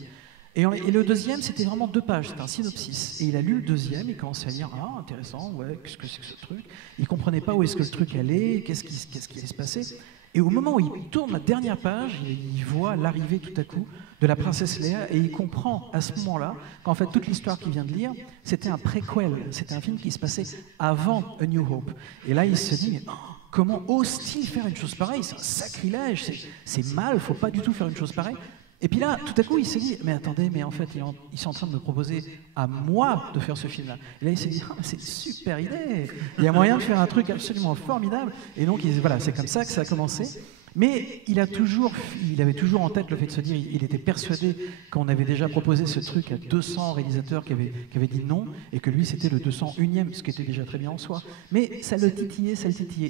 Et le deuxième, c'était vraiment 2 pages, c'était un synopsis. Et il a lu le deuxième, il commençait à lire, ah, intéressant, ouais, qu'est-ce que c'est que ce truc? Il comprenait pas où est-ce que le truc allait, qu'est-ce qui allait se passer. Et au moment où il tourne la dernière page, il voit l'arrivée tout à coup de la princesse Léa et il comprend à ce moment-là qu'en fait toute l'histoire qu'il vient de lire, c'était un préquel, c'était un film qui se passait avant A New Hope. Et là, il se dit, mais comment ose-t-il faire une chose pareille? C'est un sacrilège, c'est mal, faut pas du tout faire une chose pareille. Et puis là, tout à coup, il s'est dit, mais attendez, mais en fait, ils sont en train de me proposer à moi de faire ce film-là. Et là, il s'est dit, ah, c'est une super idée, il y a moyen de faire un truc absolument formidable. Et donc, voilà, c'est comme ça que ça a commencé. Mais il avait toujours en tête le fait de se dire, il était persuadé qu'on avait déjà proposé ce truc à 200 réalisateurs qui avaient dit non, et que lui c'était le 201e, ce qui était déjà très bien en soi. Mais ça le titillait.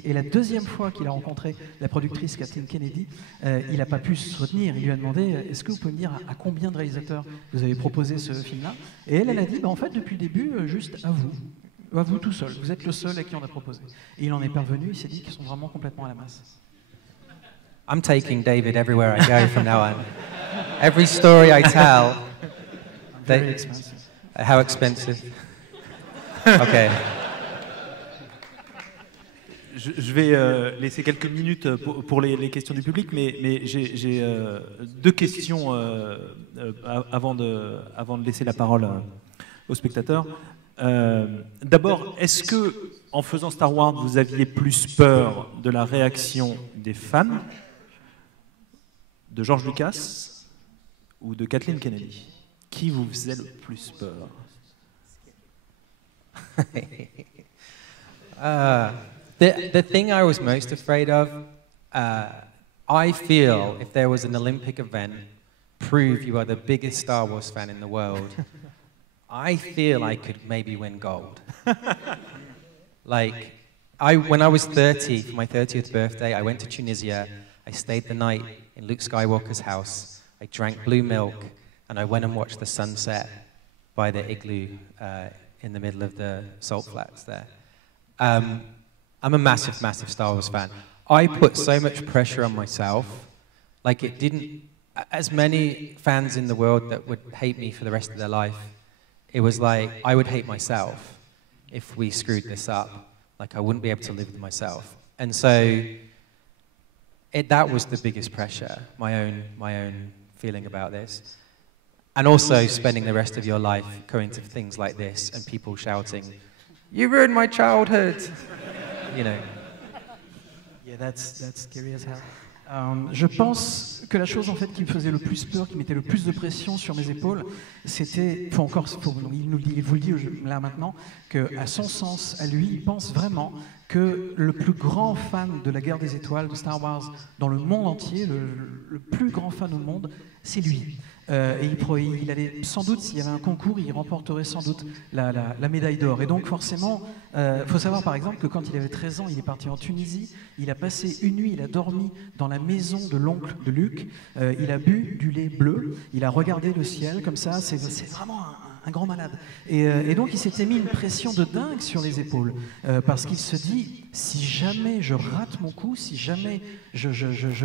Et la deuxième fois qu'il a rencontré la productrice Kathleen Kennedy, il n'a pas pu se retenir. Il lui a demandé, est-ce que vous pouvez me dire à combien de réalisateurs vous avez proposé ce film-là? Et elle a dit, bah, en fait depuis le début, juste à vous tout seul. Vous êtes le seul à qui on a proposé. Et il en est parvenu, il s'est dit qu'ils sont vraiment complètement à la masse. I'm taking David everywhere I go from now on. Every story I tell. Very expensive. How expensive? Okay. Je vais laisser quelques minutes pour les questions du public, mais j'ai 2 questions avant de laisser la parole aux spectateurs. D'abord, est-ce que, en faisant Star Wars, vous aviez plus peur de la réaction des fans, de George Lucas ou de Kathleen Kennedy? Qui vous faisait le plus peur? The thing I was most afraid of, I feel if there was an Olympic event, prove you are the biggest Star Wars fan in the world, I feel I could maybe win gold. Like, when I was 30, for my 30th birthday, I went to Tunisia. I stayed the night in Luke Skywalker's house. I drank blue milk, and I went and watched the sunset by the igloo in the middle of the salt flats there. I'm a massive, massive Star Wars fan. I put so much pressure on myself. Like, it didn't... As many fans in the world that would hate me for the rest of their life, it was like I would hate myself if we screwed this up. Like, I wouldn't be able to live with myself. And so... that was the biggest pressure, my own feeling about this. And also spending the rest of your life going to things like this and people shouting, "You ruined my childhood!" You know. Yeah, that's scary as hell. Je pense que la chose en fait qui me faisait le plus peur, qui mettait le plus de pression sur mes épaules, c'était, il vous le dit là maintenant, qu'à son sens, à lui, il pense vraiment que le plus grand fan de la Guerre des Étoiles, de Star Wars, dans le monde entier, le plus grand fan au monde, c'est lui. Et il allait sans doute, s'il y avait un concours, il remporterait sans doute la médaille d'or. Et donc forcément, faut savoir par exemple que quand il avait 13 ans, il est parti en Tunisie, il a passé une nuit, il a dormi dans la maison de l'oncle de Luke, il a bu du lait bleu, il a regardé le ciel comme ça, c'est vraiment un grand malade. Et donc il s'était mis une pression de dingue sur les épaules, parce qu'il se dit, si jamais je rate mon coup, si jamais je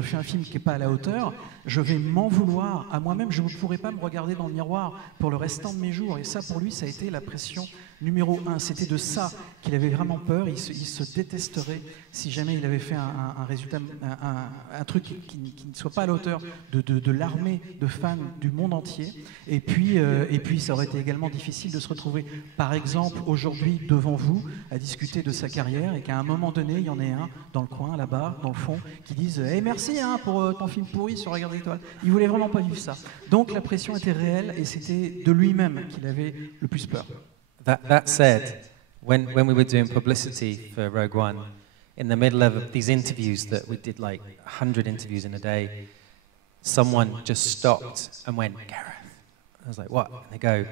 fais un film qui n'est pas à la hauteur, je vais m'en vouloir à moi-même, je ne pourrai pas me regarder dans le miroir pour le restant de mes jours. Et ça, pour lui, ça a été la pression numéro 1. C'était de ça qu'il avait vraiment peur. Il se détesterait si jamais il avait fait un résultat, un truc qui ne soit pas à la hauteur de l'armée de fans du monde entier. Et puis, ça aurait été également difficile de se retrouver, par exemple, aujourd'hui, devant vous, à discuter de sa carrière, et qu'à un moment donné, il y en ait un dans le coin, là-bas, dans le fond, qui dise « Hey, merci pour ton film pourri sur la Guerre des Étoiles ». Il voulait vraiment pas vivre ça. Donc la pression était réelle, et c'était de lui-même qu'il avait le plus peur. That said, when we were doing publicity for Rogue One, in the middle of these interviews that we did like 100 interviews in a day, someone just stopped and went, Gareth. I was like, what? And they go,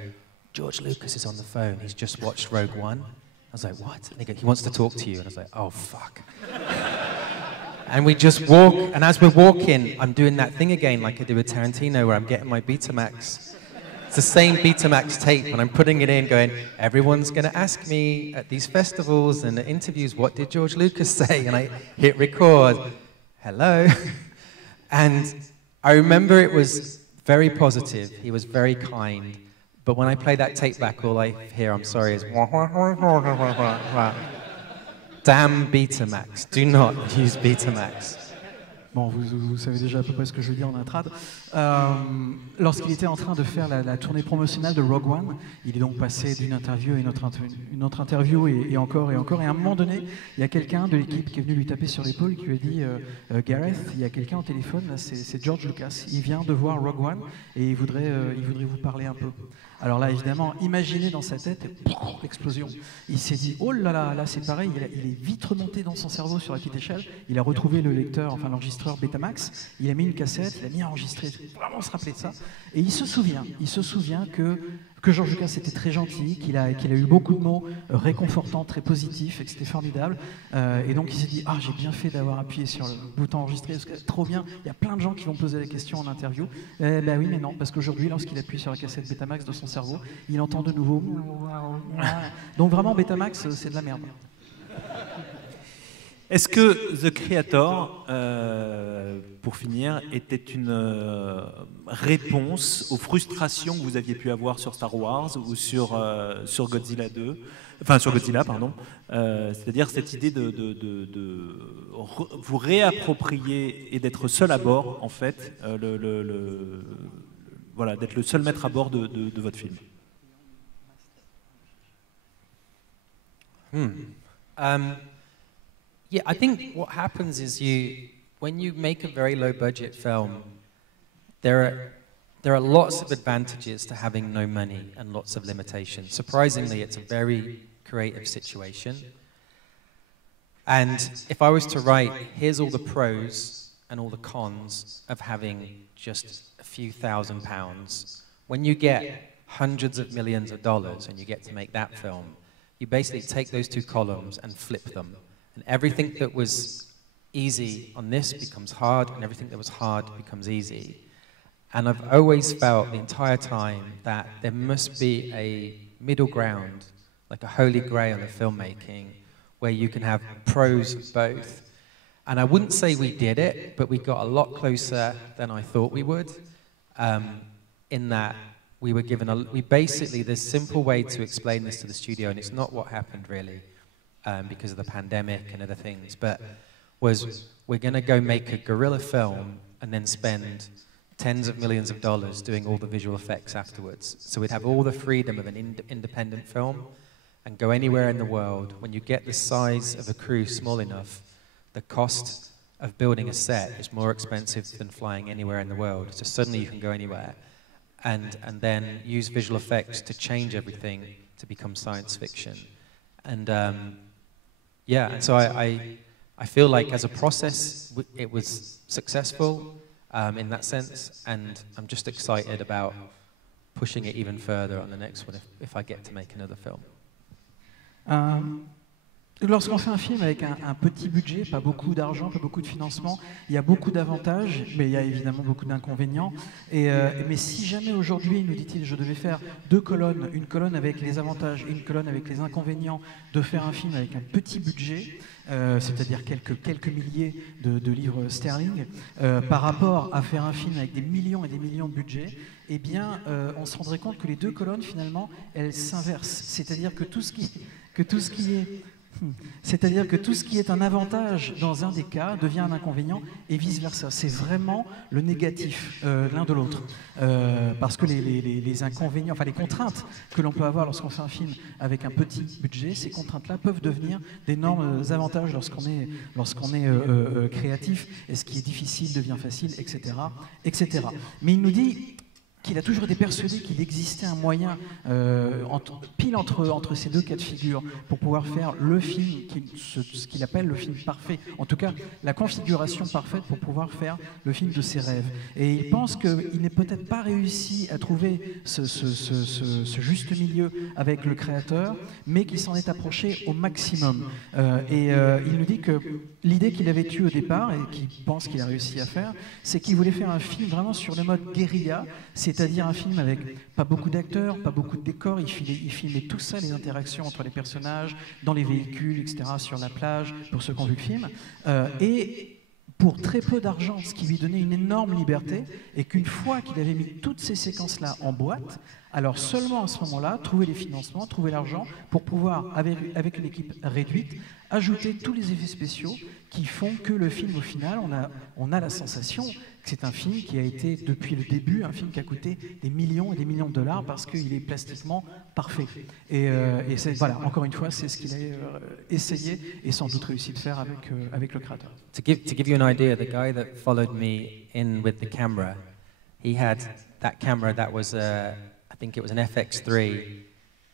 George Lucas is on the phone. He's just watched Rogue One. I was like, what? And they go, he wants to talk to you. And I was like, oh, fuck. And we just walk, and as we're walking, I'm doing that thing again like I did with Tarantino where I'm getting my Betamax. It's the same Betamax tape, and I'm putting it in going, everyone's going to ask me at these festivals and at interviews, what did George Lucas say? And I hit record. Hello. And I remember it was very positive. He was very kind. But when I play that tape back, all I hear, I'm sorry, is damn Betamax. Do not use Betamax. Bon, vous savez déjà à peu près ce que je veux dire en intrade. Lorsqu'il était en train de faire la tournée promotionnelle de Rogue One, il est donc passé d'une interview à une autre interview et encore et encore. Et à un moment donné, il y a quelqu'un de l'équipe qui est venu lui taper sur l'épaule qui lui a dit Gareth, il y a quelqu'un au téléphone, là, c'est George Lucas. Il vient de voir Rogue One et il voudrait vous parler un peu. Alors là, évidemment, imaginez dans sa tête l'explosion. Il s'est dit, oh là là, là c'est pareil, il est vite remonté dans son cerveau sur la petite échelle. Il a retrouvé le lecteur, enfin l'enregistreur Betamax. Il a mis une cassette, il a mis à enregistrer. Il faut vraiment se rappeler de ça. Et il se souvient que George Lucas était très gentil, qu'il a eu beaucoup de mots réconfortants, très positifs, et que c'était formidable. Et donc il s'est dit, ah, j'ai bien fait d'avoir appuyé sur le bouton enregistrer, parce que trop bien, il y a plein de gens qui vont poser la question en interview. Ben oui, mais non, parce qu'aujourd'hui, lorsqu'il appuie sur la cassette Betamax de son cerveau, il entend de nouveau. Donc vraiment, Betamax, c'est de la merde. Est-ce que The Creator, pour finir, était une réponse aux frustrations que vous aviez pu avoir sur Star Wars ou sur Godzilla 2, enfin sur Godzilla, pardon, c'est-à-dire cette idée de vous réapproprier et d'être seul à bord, en fait, voilà, d'être le seul maître à bord de votre film. Yeah, I think what happens is when you make a very low budget film, there are lots of advantages to having no money and lots of limitations. Surprisingly, it's a very creative situation. And if I was to write, here's all the pros and all the cons of having just a few £1,000s, when you get hundreds of millions of dollars and you get to make that film, you basically take those two columns and flip them. And everything that was easy on this becomes hard, and everything that was hard becomes easy. And I've always felt the entire time that there must be a middle ground, like a holy grail of filmmaking, where you can have pros of both. And I wouldn't say we did it, but we got a lot closer than I thought we would, in that we were given basically, there's a simple way to explain this to the studio, and it's not what happened really, because of the pandemic and other things, but we're going to go make a guerrilla film and then spend tens of millions of dollars doing all the visual effects afterwards. So we'd have all the freedom of an independent film and go anywhere in the world. When you get the size of a crew small enough, the cost of building a set is more expensive than flying anywhere in the world. So suddenly you can go anywhere and then use visual effects to change everything to become science fiction. And yeah, and so I feel like as a process, it was successful in that sense, and I'm just excited about pushing it even further on the next one if I get to make another film. Lorsqu'on fait un film avec un petit budget, pas beaucoup d'argent, pas beaucoup de financement, il y a beaucoup d'avantages, mais il y a évidemment beaucoup d'inconvénients. Mais si jamais aujourd'hui, nous dit-il, je devais faire 2 colonnes, une colonne avec les avantages et une colonne avec les inconvénients de faire un film avec un petit budget, c'est-à-dire quelques milliers de livres sterling, par rapport à faire un film avec des millions et des millions de budget, eh bien, on se rendrait compte que les 2 colonnes, finalement, elles s'inversent. C'est-à-dire que tout ce qui est un avantage dans un des cas devient un inconvénient et vice-versa. C'est vraiment le négatif l'un de l'autre. Parce que les inconvénients, enfin les contraintes que l'on peut avoir lorsqu'on fait un film avec un petit budget, ces contraintes-là peuvent devenir d'énormes avantages lorsqu'on est créatif, et ce qui est difficile devient facile, etc., etc. Mais il nous dit qu'il a toujours été persuadé qu'il existait un moyen, pile entre ces 2 cas de figure, pour pouvoir faire le film, ce qu'il appelle le film parfait, en tout cas la configuration parfaite pour pouvoir faire le film de ses rêves. Et il pense qu'il n'est peut-être pas réussi à trouver ce juste milieu avec le créateur, mais qu'il s'en est approché au maximum. Il nous dit que l'idée qu'il avait eue au départ, et qu'il pense qu'il a réussi à faire, c'est qu'il voulait faire un film vraiment sur le mode guérilla, c'est-à-dire un film avec pas beaucoup d'acteurs, pas beaucoup de décors, il filmait tout ça, les interactions entre les personnages, dans les véhicules, etc., sur la plage, pour ceux qui ont vu le film, et pour très peu d'argent, ce qui lui donnait une énorme liberté, et qu'une fois qu'il avait mis toutes ces séquences-là en boîte, alors seulement à ce moment-là, trouver les financements, trouver l'argent pour pouvoir, avec une équipe réduite, ajouter tous les effets spéciaux qui font que le film, au final, on a la sensation que c'est un film qui a été, depuis le début, un film qui a coûté des millions et des millions de dollars parce qu'il est plastiquement parfait. Voilà, encore une fois, c'est ce qu'il a essayé et sans doute réussi de faire avec le créateur. To give you an idea, the guy that followed me in with the camera, he had that camera that was, I think it was an FX3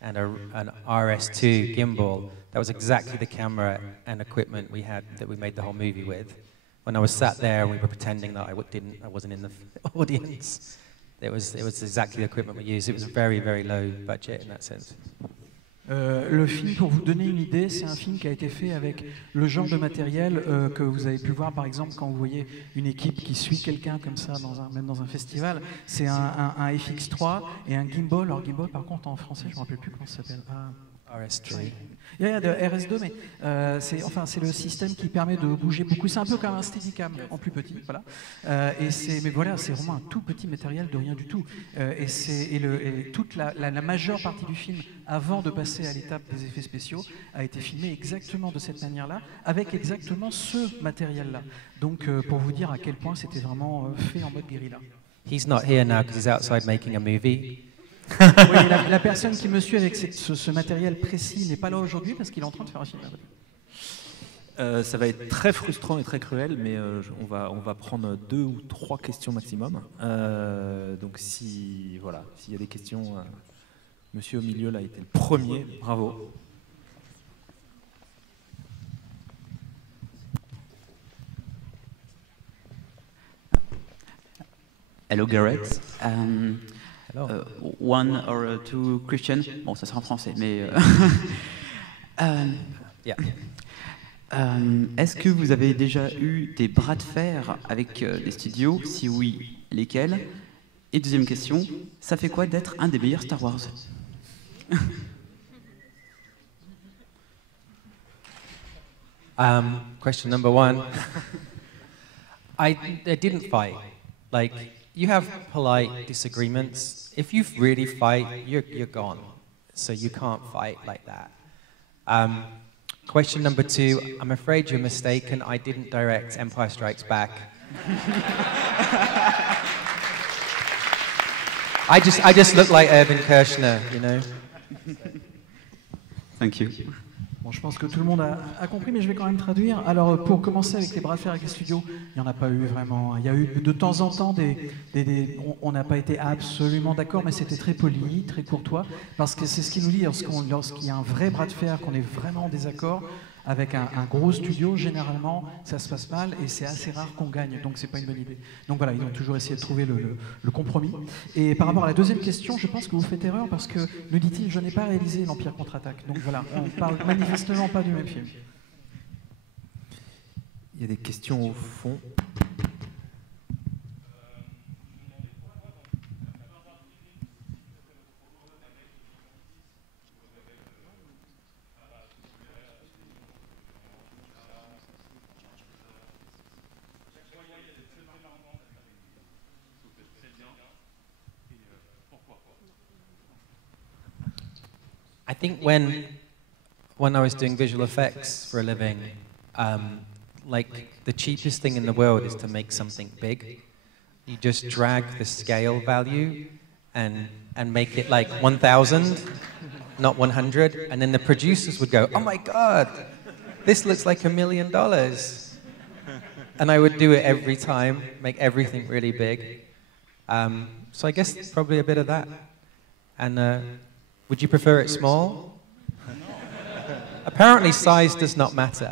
and an RS2 gimbal. That was exactly the camera and equipment we had that we made the whole movie with. When I was sat there and we were pretending that I wasn't in the audience, it was exactly the equipment we used. It was a very, very low budget in that sense. Le film, pour vous donner une idée, c'est un film qui a été fait avec le genre de matériel que vous avez pu voir, par exemple, quand vous voyez une équipe qui suit quelqu'un comme ça, même dans un festival. C'est un FX3 et un gimbal. Alors gimbal, par contre, en français, je ne me rappelle plus comment ça s'appelle. RS3. Il y a de RS2, mais c'est le système qui permet de bouger beaucoup. C'est un peu comme un Steadicam, en plus petit, voilà. Mais voilà, c'est vraiment un tout petit matériel de rien du tout. Toute la majeure partie du film, avant de passer à l'étape des effets spéciaux, a été filmée exactement de cette manière-là, avec exactement ce matériel-là. Donc, pour vous dire à quel point c'était vraiment fait en mode guérilla. He's not here now because he's outside making a movie. Oui, la personne qui me suit avec ce matériel précis n'est pas là aujourd'hui parce qu'il est en train de faire un film. Ça va être très frustrant et très cruel, mais on va prendre 2 ou 3 questions maximum. Donc s'il y a des questions, monsieur au milieu là était le premier, bravo. Hello Gareth. One or 2 questions. Bon, ça sera en français, mais. Yeah. Est-ce que vous avez déjà eu des bras de fer avec des studios? Si oui, lesquels? Et deuxième question, ça fait quoi d'être un des meilleurs Star Wars? Question number 1. I didn't fight. Like, you have polite disagreements. If you really fight, you're gone. So you can't fight like that. Question number 2, I'm afraid you're mistaken. I didn't direct Empire Strikes Back. I just look like Irvin Kershner, you know. Thank you. Bon, je pense que tout le monde a compris, mais je vais quand même traduire. Alors, pour commencer avec les bras de fer avec les studios, il n'y en a pas eu vraiment. Il y a eu de temps en temps on n'a pas été absolument d'accord, mais c'était très poli, très courtois, parce que c'est ce qu'il nous dit, lorsqu'il y a un vrai bras de fer, qu'on est vraiment en désaccord, avec un gros studio, généralement, ça se passe mal et c'est assez rare qu'on gagne, donc c'est pas une bonne idée. Donc voilà, ils ont toujours essayé de trouver le compromis. Et par rapport à la deuxième question, je pense que vous faites erreur parce que, nous dit-il, je n'ai pas réalisé l'Empire contre-attaque. Donc voilà, on parle manifestement pas du même film. Il y a des questions au fond. I think when I was doing visual effects for a living, like the cheapest thing in the world is to make something big. You just drag the scale value and make it like 1,000, not 100, and then the producers would go, "Oh my God, this looks like $1 million," and I would do it every time, make everything really big. So I guess probably a bit of that. And would you prefer it small? Apparently, size does not matter.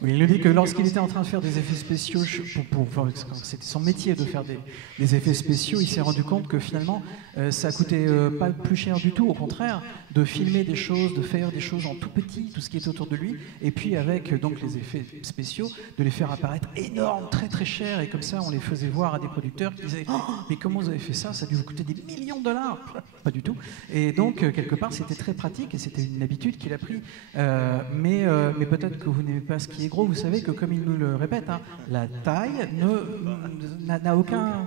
Oui, il nous dit que lorsqu'il était en train de faire des effets spéciaux, c'était son métier de faire des effets spéciaux, il s'est rendu compte que finalement, ça coûtait pas plus cher du tout, au contraire, de filmer des choses, de faire des choses en tout petit, tout ce qui est autour de lui, et puis avec donc les effets spéciaux, de les faire apparaître énormes, très très chers, et comme ça, on les faisait voir à des producteurs qui disaient « Oh, mais comment vous avez fait ça? Ça a dû vous coûter des millions de dollars !» Pas du tout. Et donc, quelque part, c'était très pratique, et c'était une habitude qu'il a pris. Mais peut-être que vous n'aimez pas ce qui est gros. Vous savez que, comme il nous le répète, hein, la taille n'a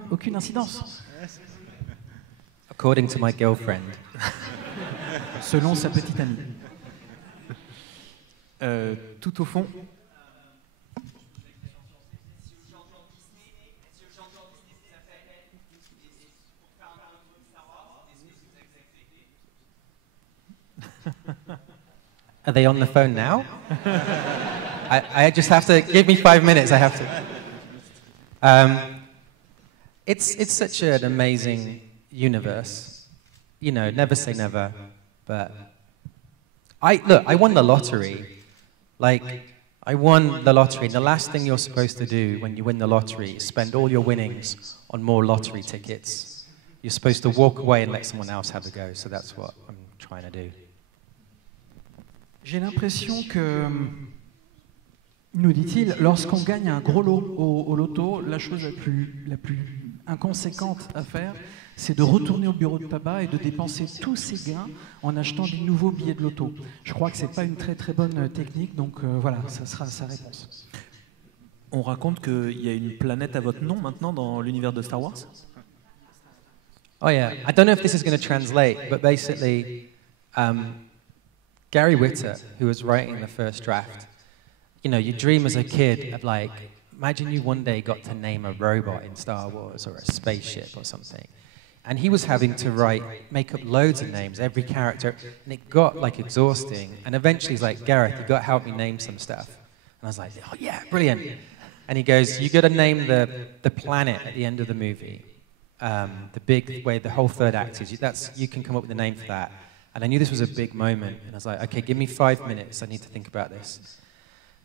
aucune incidence. According to my girlfriend. Selon sa petite amie. Tout au fond. Are they on the phone now? I just have to, give me 5 minutes, I have to. It's such an amazing universe. You know, never say never, but I won the lottery. Like, I won the lottery, and the last thing you're supposed to do when you win the lottery is spend all your winnings on more lottery tickets. You're supposed to walk away and let someone else have a go, so that's what I'm trying to do. J'ai l'impression que, nous dit-il, lorsqu'on gagne un gros lot au loto, la chose la plus inconséquente à faire, c'est de retourner au bureau de tabac et de dépenser tous ses gains en achetant des nouveaux billets de loto. Je crois que ce n'est pas une très très bonne technique, donc voilà, ça sera sa réponse. On raconte qu'il y a une planète à votre nom maintenant dans l'univers de Star Wars? Oh yeah, I don't know if this is going to translate, but basically, Gary Whitta, who was writing the first draft, you know, you dream as a kid of like, imagine you one day got to name a robot in Star Wars or a spaceship or something. And he was having to make up loads of names, every character, and it got like exhausting. And eventually he's like, Gareth, you got to help me name some stuff. And I was like, oh yeah, brilliant. And he goes, you got to name the planet at the end of the movie. The big way the whole third act is, you can come up with a name for that. And I knew this was a big moment, and I was like, okay, give me 5 minutes, I need to think about this.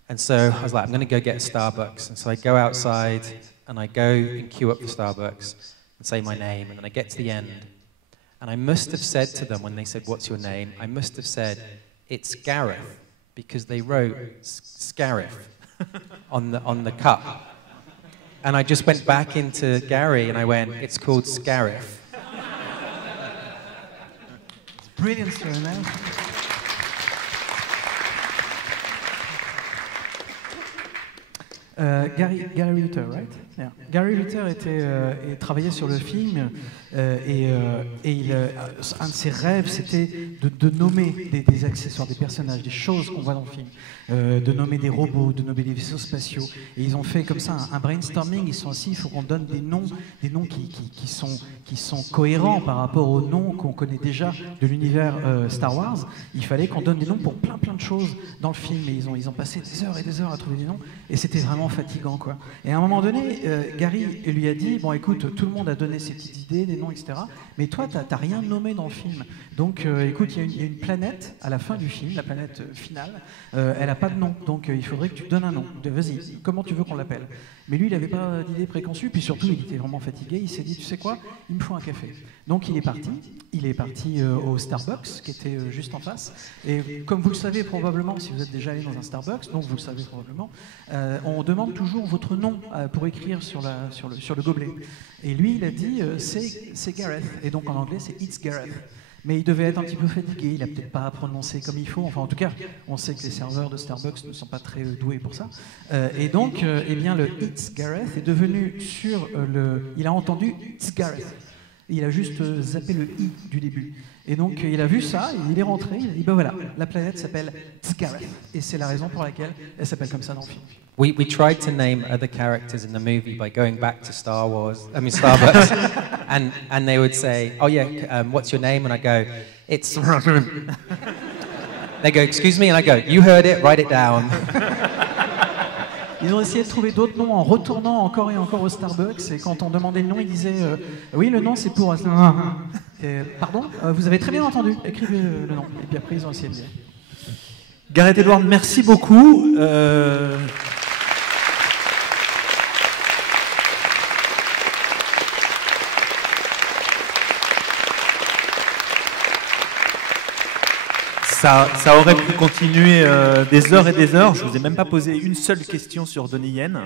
And so I was like, I'm going to go get a Starbucks. And so I go outside, and I go and queue up for Starbucks, and say my name, and then I get to the end. And I must have said to them, when they said, what's your name? I must have said, it's Gareth, because they wrote Scarif on the cup. And I just went back into Gary, and I went, it's called Scarif. Brilliant story, man. Gary Whitta, right? Yeah. Gary Whitta travaillait sur le film et un de ses rêves, c'était de nommer des accessoires, des personnages, des choses qu'on voit dans le film, de nommer des robots, de nommer des vaisseaux spatiaux. Et ils ont fait comme ça un brainstorming. Ils sont assis, il faut qu'on donne des noms qui sont cohérents par rapport aux noms qu'on connaît déjà de l'univers Star Wars. Il fallait qu'on donne des noms pour plein de choses dans le film. Et ils ont passé des heures et des heures à trouver des noms. Et c'était vraiment fatigant, quoi. Et à un moment donné, Gary lui a dit, bon écoute, tout le monde a donné ses petites idées, des noms, etc. Mais toi, t'as rien nommé dans le film. Donc écoute, il y a une planète à la fin du film, la planète finale, elle n'a pas de nom. Donc il faudrait que tu donnes un nom. Vas-y, comment tu veux qu'on l'appelle? Mais lui, il n'avait pas d'idée préconçue, puis surtout, il était vraiment fatigué. Il s'est dit, tu sais quoi, il me faut un café. Donc il est parti. Il est parti au Starbucks, qui était juste en face. Et comme vous le savez probablement, si vous êtes déjà allé dans un Starbucks, donc vous le savez probablement, on demande toujours votre nom pour écrire sur le gobelet. Et lui, il a dit, c'est Gareth. Et donc en anglais, c'est It's Gareth. Mais il devait être un petit peu fatigué, il n'a peut-être pas prononcé comme il faut. Enfin, en tout cas, on sait que les serveurs de Starbucks ne sont pas très doués pour ça. Et donc, eh bien, le It's Gareth est devenu sur le... Il a entendu It's Gareth. Il a juste zappé le I du début. Et donc, il a vu ça, il est rentré, il a dit, ben voilà, la planète s'appelle It's Gareth. Et c'est la raison pour laquelle elle s'appelle comme ça dans le film. We tried to name other characters in the movie by going back to Starbucks, and they would say, "Oh yeah, what's your name?" And I go, "It's." They go, "Excuse me," and I go, "You heard it, write it down." Ils ont essayé de trouver d'autres noms en retournant encore et encore au Starbucks. Et quand on demandait le nom, ils disaient oui, le nom c'est pour. Pardon, vous avez très bien entendu. Écrivez le nom. Et puis après, ils ont essayé de dire. Gareth Edwards, merci beaucoup. Ça aurait pu continuer des heures et des heures. Je ne vous ai même pas posé une seule question sur Donnie Yen.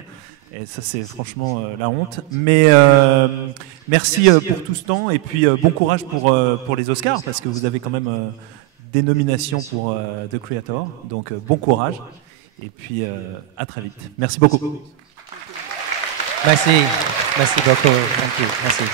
Et ça, c'est franchement la honte. Mais merci pour tout ce temps. Et puis, bon courage pour les Oscars, parce que vous avez quand même des nominations pour The Creator. Donc, bon courage. Et puis, à très vite. Merci beaucoup. Merci beaucoup. Thank you. Merci.